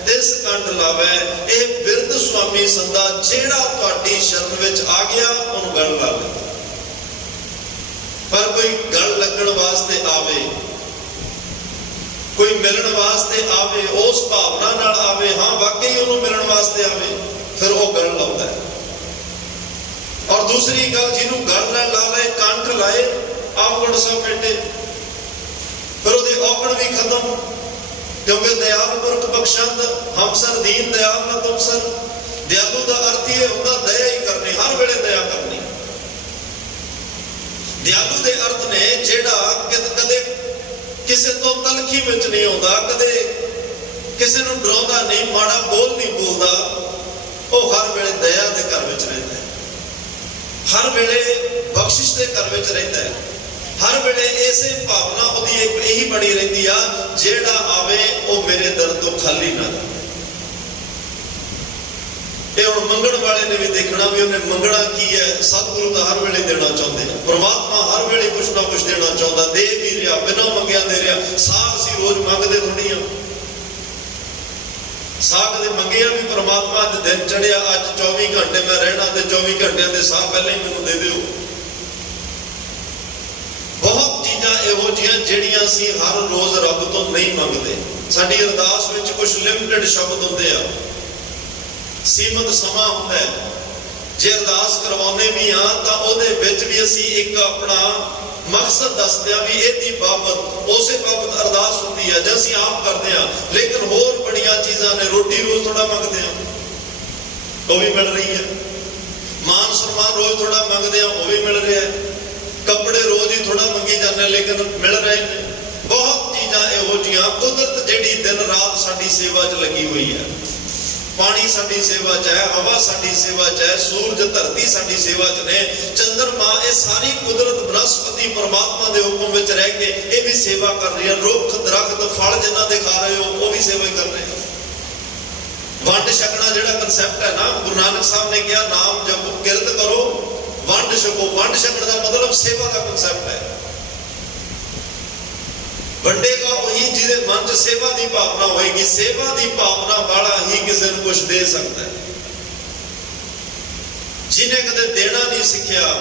ਤਿਸ ਕੰਡ ਲਾਵੇ। ਇਹ ਬਿਰਧ ਸੁਆਮੀ ਸੰਦਾ, ਜਿਹੜਾ ਤੁਹਾਡੀ ਸ਼ਰਨ ਵਿੱਚ ਆ ਗਿਆ ਉਹਨੂੰ ਗਲ ਲਾ ਲੈ। ਪਰ ਕੋਈ ਗਲ ਲੱਗਣ ਵਾਸਤੇ ਆਵੇ, ਕੋਈ ਮਿਲਣ ਵਾਸਤੇ ਆਵੇ, ਉਸ ਭਾਵਨਾ ਨਾਲ ਆਵੇ, ਹਾਂ ਵਾਕਈ ਉਹਨੂੰ ਮਿਲਣ ਵਾਸਤੇ ਆਵੇ, ਫਿਰ ਉਹ ਗਲ ਲਾਉਂਦਾ ਹੈ। ਔਰ ਦੂਸਰੀ ਗੱਲ, ਜਿਹਨੂੰ ਗਲ ਨਾ ਲਾ ਲੈ, ਕੰਠ ਲਾਏ, ਆਪਣ ਸਭ ਬੇਟੇ, ਫਿਰ ਉਹਦੇ ਔਗਣ ਵੀ ਖਤਮ। ਕਿਉਂਕਿ ਦਇਆਲ ਪੁਰਖ ਬਖਸ਼ੰਦ, ਹਮਸਰ ਦੀਨ ਦਇਆਲ ਨਾ ਤੁਮ ਸਰ। ਦਿਆਲੂ ਦਾ ਅਰਥ ਇਹ ਹੁੰਦਾ ਦਇਆ ਹੀ ਕਰਨੀ, ਹਰ ਵੇਲੇ ਦਇਆ ਕਰਨੀ। ਦਿਆਲੂ ਦੇ ਅਰਥ ਨੇ ਜਿਹੜਾ ਕਦੇ ਕਿਸੇ ਤੋਂ ਤਲਖੀ ਵਿੱਚ ਨਹੀਂ ਆਉਂਦਾ, ਕਦੇ ਕਿਸੇ ਨੂੰ ਡਰਾਉਂਦਾ ਨਹੀਂ, ਮਾੜਾ ਬੋਲ ਨਹੀਂ ਬੋਲਦਾ। ਉਹ ਹਰ ਵੇਲੇ ਦਇਆ ਦੇ ਘਰ ਵਿੱਚ ਰਹਿੰਦਾ ਹੈ, ਹਰ ਵੇਲੇ ਬਖਸ਼ਿਸ਼ ਦੇ ਘਰ ਵਿੱਚ ਰਹਿੰਦਾ ਹੈ, ਹਰ ਵੇਲੇ ਇਸੇ ਭਾਵਨਾ ਉਹਦੀ ਇਹੀ ਬਣੀ ਰਹਿੰਦੀ ਆ, ਜਿਹੜਾ ਆਵੇ ਉਹ ਮੇਰੇ ਦਰ ਤੋਂ ਖਾਲੀ ਨਾ ਜਾਵੇ। ਇਹ ਹੁਣ ਮੰਗਣ ਵਾਲੇ ਨੇ ਵੀ ਦੇਖਣਾ ਵੀ ਉਹਨੇ ਮੰਗਣਾ ਕੀ ਹੈ। ਸਤਿਗੁਰੂ ਤਾਂ ਹਰ ਵੇਲੇ ਦੇਣਾ ਚਾਹੁੰਦੇ ਆ, ਪਰਮਾਤਮਾ ਹਰ ਵੇਲੇ ਕੁਛ ਨਾ ਕੁਛ ਦੇਣਾ ਚਾਹੁੰਦਾ, ਦੇ ਵੀ ਰਿਹਾ, ਬਿਨਾਂ ਮੰਗਿਆ ਦੇ ਰਿਹਾ। ਸਾਗ ਅਸੀਂ ਰੋਜ਼ ਮੰਗਦੇ ਥੋੜੀਆਂ, ਸਾਗ ਦੇ ਮੰਗਿਆ ਵੀ ਪਰਮਾਤਮਾ ਅੱਜ ਦਿਨ ਚੜਿਆ, ਅੱਜ 24 ਘੰਟੇ ਮੈਂ ਰਹਿਣਾ ਤੇ 24 ਘੰਟਿਆਂ ਦੇ ਸਾਗ ਪਹਿਲਾਂ ਹੀ ਮੈਨੂੰ ਦੇ ਦਿਓ। ਬਹੁਤ ਚੀਜ਼ਾਂ ਇਹੋ ਜਿਹੀਆਂ ਜਿਹੜੀਆਂ ਅਸੀਂ ਹਰ ਰੋਜ਼ ਰੱਬ ਤੋਂ ਨਹੀਂ ਮੰਗਦੇ। ਸਾਡੀ ਅਰਦਾਸ ਵਿੱਚ ਕੁਝ ਲਿਮਟਿਡ ਸ਼ਬਦ ਹੁੰਦੇ ਆ, ਸੀਮਤ ਸਮਾਂ ਹੁੰਦਾ ਹੈ। ਜੇ ਅਰਦਾਸ ਕਰਵਾਉਂਦੇ ਵੀ ਹਾਂ ਤਾਂ ਉਹਦੇ ਵਿੱਚ ਵੀ ਅਸੀਂ ਇੱਕ ਆਪਣਾ ਮਕਸਦ ਦੱਸਦੇ ਹਾਂ ਵੀ ਇਹਦੀ ਬਾਬਤ, ਉਸੇ ਬਾਬਤ ਅਰਦਾਸ ਹੁੰਦੀ ਹੈ ਜਾਂ ਅਸੀਂ ਆਪ ਕਰਦੇ ਹਾਂ। ਲੇਕਿਨ ਹੋਰ ਬੜੀਆਂ ਚੀਜ਼ਾਂ ਨੇ, ਰੋਟੀ ਰੋਜ਼ ਥੋੜਾ ਮੰਗਦੇ ਹਾਂ, ਉਹ ਵੀ ਮਿਲ ਰਹੀ ਹੈ। ਮਾਨ ਸਨਮਾਨ ਰੋਜ਼ ਥੋੜਾ ਮੰਗਦੇ ਹਾਂ, ਉਹ ਵੀ ਮਿਲ ਰਿਹਾ ਹੈ। ਕੱਪੜੇ ਰੋਜ਼ ਹੀ ਥੋੜਾ ਮੰਗੀ ਜਾਂਦੇ ਲੇਕਿਨ ਮਿਲ ਰਹੇ ਨੇ। ਬਹੁਤ ਚੀਜ਼ਾਂ ਇਹੋ ਜਿਹੀਆਂ, ਕੁਦਰਤ ਜਿਹੜੀ ਦਿਨ ਰਾਤ ਸਾਡੀ ਸੇਵਾ 'ਚ ਲੱਗੀ ਹੋਈ ਹੈ। ਪਾਣੀ ਸਾਡੀ ਸੇਵਾ 'ਚ ਹੈ, ਹਵਾ ਸਾਡੀ ਸੇਵਾ 'ਚ ਹੈ, ਸੂਰਜ ਧਰਤੀ ਸਾਡੀ ਸੇਵਾ 'ਚ ਨੇ, ਚੰਦਰਮਾ, ਇਹ ਸਾਰੀ ਕੁਦਰਤ ਬਨਸਪਤੀ ਪਰਮਾਤਮਾ ਦੇ ਹੁਕਮ ਵਿੱਚ ਰਹਿ ਕੇ ਇਹ ਵੀ ਸੇਵਾ ਕਰ ਰਹੀ ਹੈ। ਰੁੱਖ ਦਰਖਤ ਫਲ ਜਿਨ੍ਹਾਂ ਦੇ ਖਾ ਰਹੇ ਹੋ ਉਹ ਵੀ ਸੇਵਾ ਹੀ ਕਰ ਰਹੇ ਹੋ। ਵੰਡ ਛਕਣਾ ਜਿਹੜਾ ਕਨਸੈਪਟ ਹੈ ਨਾ, ਗੁਰੂ ਨਾਨਕ ਸਾਹਿਬ ਨੇ ਕਿਹਾ ਨਾਮ ਜਪੋ, ਕਿਰਤ ਕਰੋ, ਵੰਡ ਛਕੋ। ਵੰਡ ਛਕਣ ਦਾ ਮਤਲਬ ਸੇਵਾ ਦਾ ਕਨਸੈਪਟ ਹੈ। ਵੰਡੇਗਾ ਉਹੀ ਜਿਹਦੇ ਮਨ 'ਚ ਸੇਵਾ ਦੀ ਭਾਵਨਾ ਹੋਏਗੀ। ਸੇਵਾ ਦੀ ਭਾਵਨਾ ਵਾਲਾ ਹੀ ਕਿਸੇ ਨੂੰ ਕੁਝ ਦੇ ਸਕਦਾ ਹੈ। ਜਿਹਨੇ ਕਦੇ ਦੇਣਾ ਨਹੀਂ ਸਿੱਖਿਆ,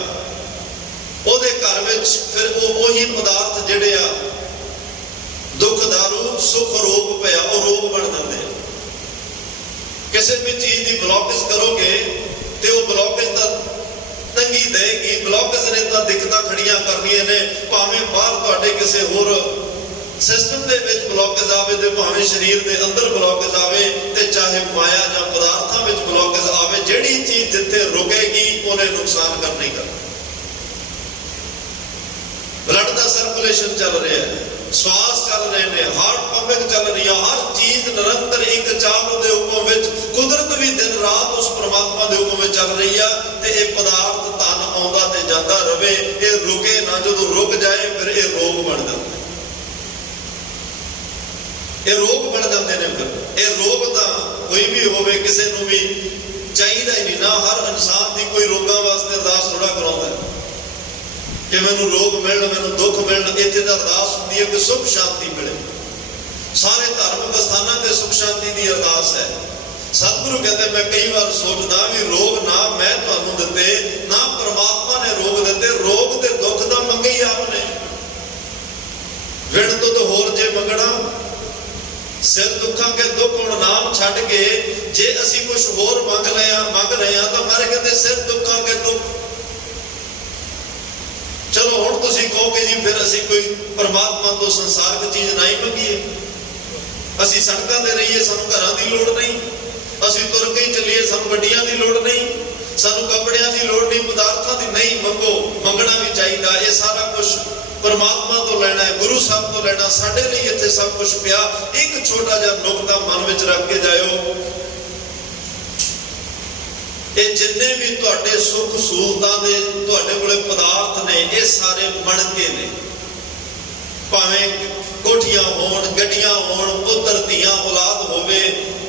ਉਹਦੇ ਘਰ ਵਿੱਚ ਫਿਰ ਉਹੀ ਪਦਾਰਥ ਜਿਹੜੇ ਆ, ਦੁੱਖ ਦਾਰੂ ਸੁਖ ਰੋਗ ਪਿਆ, ਉਹ ਰੋਗ ਬਣ ਜਾਂਦੇ ਆ। ਕਿਸੇ ਵੀ ਚੀਜ਼ ਦੀ ਬਲੌਕੇਜ ਕਰੋਗੇ ਤੇ ਉਹ ਬਲੌਕੇਜ ਤਾਂ ਤੰਗੀ ਦੇਗੀ। ਬਲੌਕੇਜ ਨੇ ਤਾਂ ਦਿੱਕਤਾਂ ਖੜੀਆਂ ਕਰਨੀਆਂ ਨੇ, ਭਾਵੇਂ ਬਾਹਰ ਤੁਹਾਡੇ ਕਿਸੇ ਹੋਰ ਸਿਸਟਮ ਦੇ ਵਿੱਚ ਬਲੌਕੇਜ ਆਵੇ ਤੇ ਭਾਵੇਂ ਸਰੀਰ ਦੇ ਅੰਦਰ ਬਲੌਕੇਜ ਆਵੇ, ਤੇ ਚਾਹੇ ਮਾਇਆ ਜਾਂ ਪਦਾਰਥਾਂ ਵਿੱਚ ਬਲੌਕੇਜ ਆਵੇ, ਜਿਹੜੀ ਚੀਜ਼ ਜਿੱਥੇ ਰੁਕੇਗੀ ਉਹਨੇ ਨੁਕਸਾਨ ਕਰਨਾ ਹੀ ਕਰਨਾ। ਬਲੱਡ ਦਾ ਸਰਕੂਲੇਸ਼ਨ ਚੱਲ ਰਿਹਾ ਹੈ, ਸਵਾਸ ਚੱਲ ਰਹੇ ਨੇ, ਹਾਰਟ ਪੰਪਿੰਗ ਚੱਲ ਰਹੀ ਹੈ, ਹਰ ਚੀਜ਼ ਨਿਰੰਤਰ ਇੱਕ ਚਾਲ ਦੇ ਹੁਕਮ ਵਿੱਚ, ਕੁਦਰਤ ਵੀ ਦਿਨ ਰਾਤ ਉਸ ਪ੍ਰਮਾਤਮਾ ਦੇ ਹੁਕਮ ਵਿੱਚ ਚੱਲ ਰਹੀ ਆ। ਤੇ ਇਹ ਪਦਾਰਥ ਧਨ ਆਉਂਦਾ ਤੇ ਜਾਂਦਾ ਰਵੇ, ਇਹ ਰੁਕੇ ਨਾ। ਜਦੋਂ ਰੁਕ ਜਾਏ ਫਿਰ ਇਹ ਰੋਗ ਬਣ ਜਾਂਦਾ, ਇਹ ਰੋਗ ਬਣ ਜਾਂਦੇ ਨੇ। ਫਿਰ ਇਹ ਰੋਗ ਤਾਂ ਕੋਈ ਵੀ ਹੋਵੇ, ਕਿਸੇ ਨੂੰ ਵੀ ਚਾਹੀਦਾ ਹੀ ਨਹੀਂ ਨਾ। ਹਰ ਇਨਸਾਨ ਦੀ ਕੋਈ ਰੋਗਾਂ ਵਾਸਤੇ ਅਰਦਾਸ ਥੋੜਾ ਕਰਾਉਂਦਾ ਕਿ ਮੈਨੂੰ ਰੋਗ ਮਿਲਣ, ਮੈਨੂੰ ਦੁੱਖ ਮਿਲਣ। ਇੱਥੇ ਤਾਂ ਅਰਦਾਸ ਹੁੰਦੀ ਹੈ ਕਿ ਸੁਖ ਸ਼ਾਂਤੀ ਮਿਲੇ। ਸਾਰੇ ਧਾਰਮਿਕ ਸਥਾਨਾਂ ਤੇ ਸੁਖ ਸ਼ਾਂਤੀ ਦੀ ਅਰਦਾਸ ਹੈ। ਸਤਿਗੁਰੂ ਕਹਿੰਦੇ, ਮੈਂ ਕਈ ਵਾਰ ਸੋਚਦਾ ਵੀ ਰੋਗ ਨਾ ਮੈਂ ਤੁਹਾਨੂੰ ਦਿੱਤੇ, ਨਾ ਪਰਮਾਤਮਾ ਨੇ ਰੋਗ ਦਿੱਤੇ। ਰੋਗ ਤੇ ਦੁੱਖ ਤਾਂ ਮੰਗੇ ਹੀ ਆਪ ਨੇ। ਵਿਣ ਤੋਂ ਹੋਰ ਜੇ ਮੰਗਣਾ, ਸਿਰ ਦੁੱਖਾਂ ਕੇ ਦੁੱਖ ਹੁਣ ਨਾਮ ਛੱਡ ਕੇ, ਜੇ ਅਸੀਂ ਅਸੀਂ ਕੋਈ ਪਰਮਾਤਮਾ ਤੋਂ ਸੰਸਾਰਕ ਚੀਜ਼ ਨਾ ਹੀ ਮੰਗੀਏ। ਅਸੀਂ ਸੜਕਾਂ ਤੇ ਰਹੀਏ, ਸਾਨੂੰ ਘਰਾਂ ਦੀ ਲੋੜ ਨਹੀਂ। ਅਸੀਂ ਤੁਰ ਕੇ ਚੱਲੀਏ, ਸਾਨੂੰ ਗੱਡੀਆਂ ਦੀ ਲੋੜ ਨਹੀਂ। ਸਾਨੂੰ ਕੱਪੜਿਆਂ ਦੀ ਲੋੜ ਨਹੀਂ, ਪਦਾਰਥਾਂ ਦੀ ਨਹੀਂ। ਮੰਗੋ, ਮੰਗਣਾ ਵੀ ਚਾਹੀਦਾ। ਇਹ ਸਾਰਾ ਕੁਝ ਪਰਮਾਤਮਾ ਤੋਂ ਲੈਣਾ ਹੈ, ਗੁਰੂ ਸਾਹਿਬ ਤੋਂ ਲੈਣਾ। ਸਾਡੇ ਲਈ ਇੱਥੇ ਸਭ ਕੁਝ ਪਿਆ। ਇੱਕ ਛੋਟਾ ਜਿਹਾ ਨੁਕਤਾ ਮਨ ਵਿੱਚ ਰੱਖ ਕੇ ਜਾਇਓ, ਇਹ ਜਿੰਨੇ ਵੀ ਤੁਹਾਡੇ ਸੁੱਖ ਸਹੂਲਤਾਂ ਦੇ ਤੁਹਾਡੇ ਕੋਲੇ ਪਦਾਰਥ ਨੇ, ਇਹ ਸਾਰੇ ਮਣਕੇ ਨੇ। ਭਾਵੇਂ ਕੋਠੀਆਂ ਹੋਣ, ਗੱਡੀਆਂ ਹੋਣ, ਪੁੱਤਰ ਧੀਆਂ ਔਲਾਦ ਹੋਵੇ,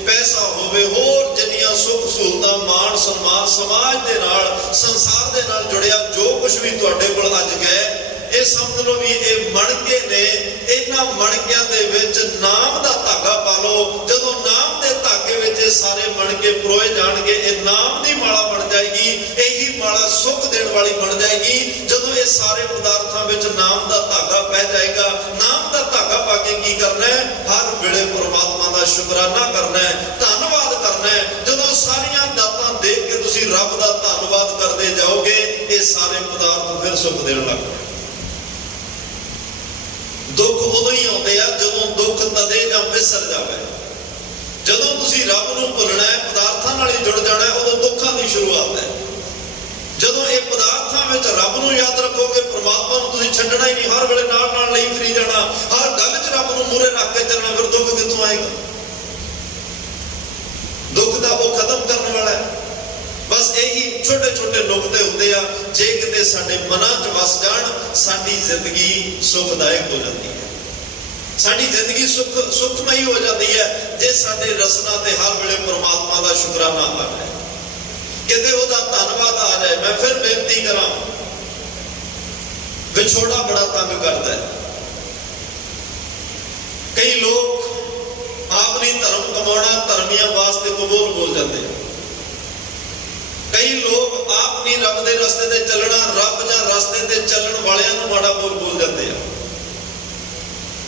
ਪੈਸਾ ਹੋਵੇ, ਹੋਰ ਜਿੰਨੀਆਂ ਸੁੱਖ ਸਹੂਲਤਾਂ, ਮਾਣ ਸਨਮਾਨ, ਸਮਾਜ ਦੇ ਨਾਲ, ਸੰਸਾਰ ਦੇ ਨਾਲ ਜੁੜਿਆ ਜੋ ਕੁਝ ਵੀ ਤੁਹਾਡੇ ਕੋਲ ਅੱਜ ਗਏ, ਇਹ ਸਮਝ ਲਓ ਵੀ ਇਹ ਮਣਕੇ ਨੇ। ਇਹਨਾਂ ਮਣਕਿਆਂ ਦੇ ਵਿੱਚ ਨਾਮ ਦਾ ਧਾਗਾ ਪਾ ਲਓ। ਜਦੋਂ ਨਾਮ ਦੇ ਧਾਗੇ ਵਿੱਚ ਇਹ ਸਾਰੇ ਮਣਕੇ ਪਰੋਏ ਜਾਣਗੇ, ਇਹ ਨਾਮ ਦੀ ਮਾਲਾ ਬਣ ਜਾਏਗੀ। ਇਹੀ ਮਾਲਾ ਸੁੱਖ ਦੇਣ ਵਾਲੀ ਬਣ ਜਾਏਗੀ। ਜਦੋਂ ਇਹ ਸਾਰੇ ਪਦਾਰਥਾਂ ਵਿੱਚ ਨਾਮ ਦਾ ਧਾਗਾ ਪੈ ਜਾਏਗਾ, ਨਾਮ ਦਾ ਧਾਗਾ ਪਾ ਕੇ ਕੀ ਕਰਨਾ ਹੈ? ਹਰ ਵੇਲੇ ਪਰਮਾਤਮਾ ਦਾ ਸ਼ੁਕਰਾਨਾ ਕਰਨਾ ਹੈ, ਧੰਨਵਾਦ ਕਰਨਾ ਹੈ। ਜਦੋਂ ਸਾਰੀਆਂ ਦਾਤਾਂ ਦੇਖ ਕੇ ਤੁਸੀਂ ਰੱਬ ਦਾ ਧੰਨਵਾਦ ਕਰਦੇ ਜਾਓਗੇ, ਇਹ ਸਾਰੇ ਪਦਾਰਥ ਫਿਰ ਸੁੱਖ ਦੇਣ ਲੱਗ ਪਏ। ਦੁੱਖ ਉਦੋਂ ਹੀ ਆਉਂਦੇ ਆ ਜਦੋਂ ਦੁੱਖ ਤਦੇ ਜਾਂ ਵਿਸਰ ਜਾਵੇ। ਜਦੋਂ ਤੁਸੀਂ ਰੱਬ ਨੂੰ ਭੁੱਲਣਾ ਹੈ, ਪਦਾਰਥਾਂ ਨਾਲ ਹੀ ਜੁੜ ਜਾਣਾ ਹੈ, ਉਦੋਂ ਦੁੱਖਾਂ ਦੀ ਸ਼ੁਰੂਆਤ ਹੈ। ਜਦੋਂ ਇਹ ਪਦਾਰਥਾਂ ਵਿੱਚ ਰੱਬ ਨੂੰ ਯਾਦ ਰੱਖੋਗੇ, ਪਰਮਾਤਮਾ ਨੂੰ ਤੁਸੀਂ ਛੱਡਣਾ ਹੀ ਨਹੀਂ, ਹਰ ਵੇਲੇ ਨਾਲ ਨਾਲ ਲਈ ਫਿਰੀ ਜਾਣਾ, ਹਰ ਗੱਲ 'ਚ ਰੱਬ ਨੂੰ ਮੂਹਰੇ ਰੱਖ ਕੇ ਚੱਲਣਾ, ਫਿਰ ਦੁੱਖ ਕਿੱਥੋਂ ਆਏਗਾ? ਦੁੱਖ ਦਾ ਉਹ ਖਤਮ ਕਰਨ ਵਾਲਾ ਹੈ। ਬਸ ਇਹੀ ਛੋਟੇ ਛੋਟੇ ਨੁਕਤੇ ਹੁੰਦੇ ਆ, ਜੇ ਕਿਤੇ ਸਾਡੇ ਮਨਾਂ 'ਚ ਵਸ ਜਾਣ, ਸਾਡੀ ਜ਼ਿੰਦਗੀ ਸੁਖਦਾਇਕ ਹੋ ਜਾਂਦੀ ਹੈ। ਸਾਡੀ ਜ਼ਿੰਦਗੀ ਸੁਖਮਈ ਹੋ ਜਾਂਦੀ ਹੈ। ਜੇ ਸਾਡੇ ਰਸਨਾ ਤੇ ਹਰ ਵੇਲੇ ਪਰਮਾਤਮਾ ਦਾ ਸ਼ੁਕਰਾਨਾ ਆ ਜਾਏ, ਕਿਤੇ ਉਹਦਾ ਧੰਨਵਾਦ ਆ ਜਾਏ। ਮੈਂ ਫਿਰ ਬੇਨਤੀ ਕਰਾਂ, ਵਿਛੋੜਾ ਬੜਾ ਤੰਗ ਕਰਦਾ ਹੈ। ਕਈ ਲੋਕ ਆਪਣੀ ਧਰਮ ਕਮਾਉਣਾ ਧਰਮੀਆਂ ਵਾਸਤੇ ਕਬੂਲ ਬੋਲ ਜਾਂਦੇ ਆ। ਕਈ ਲੋਕ ਆਪ ਨਹੀਂ ਰੱਬ ਦੇ ਰਸਤੇ ਤੇ ਚੱਲਣਾ, ਰੱਬ ਜਾਂ ਰਸਤੇ ਤੇ ਚੱਲਣ ਵਾਲਿਆਂ ਨੂੰ ਮਾੜਾ ਬੋਲ ਜਾਂਦੇ ਆ।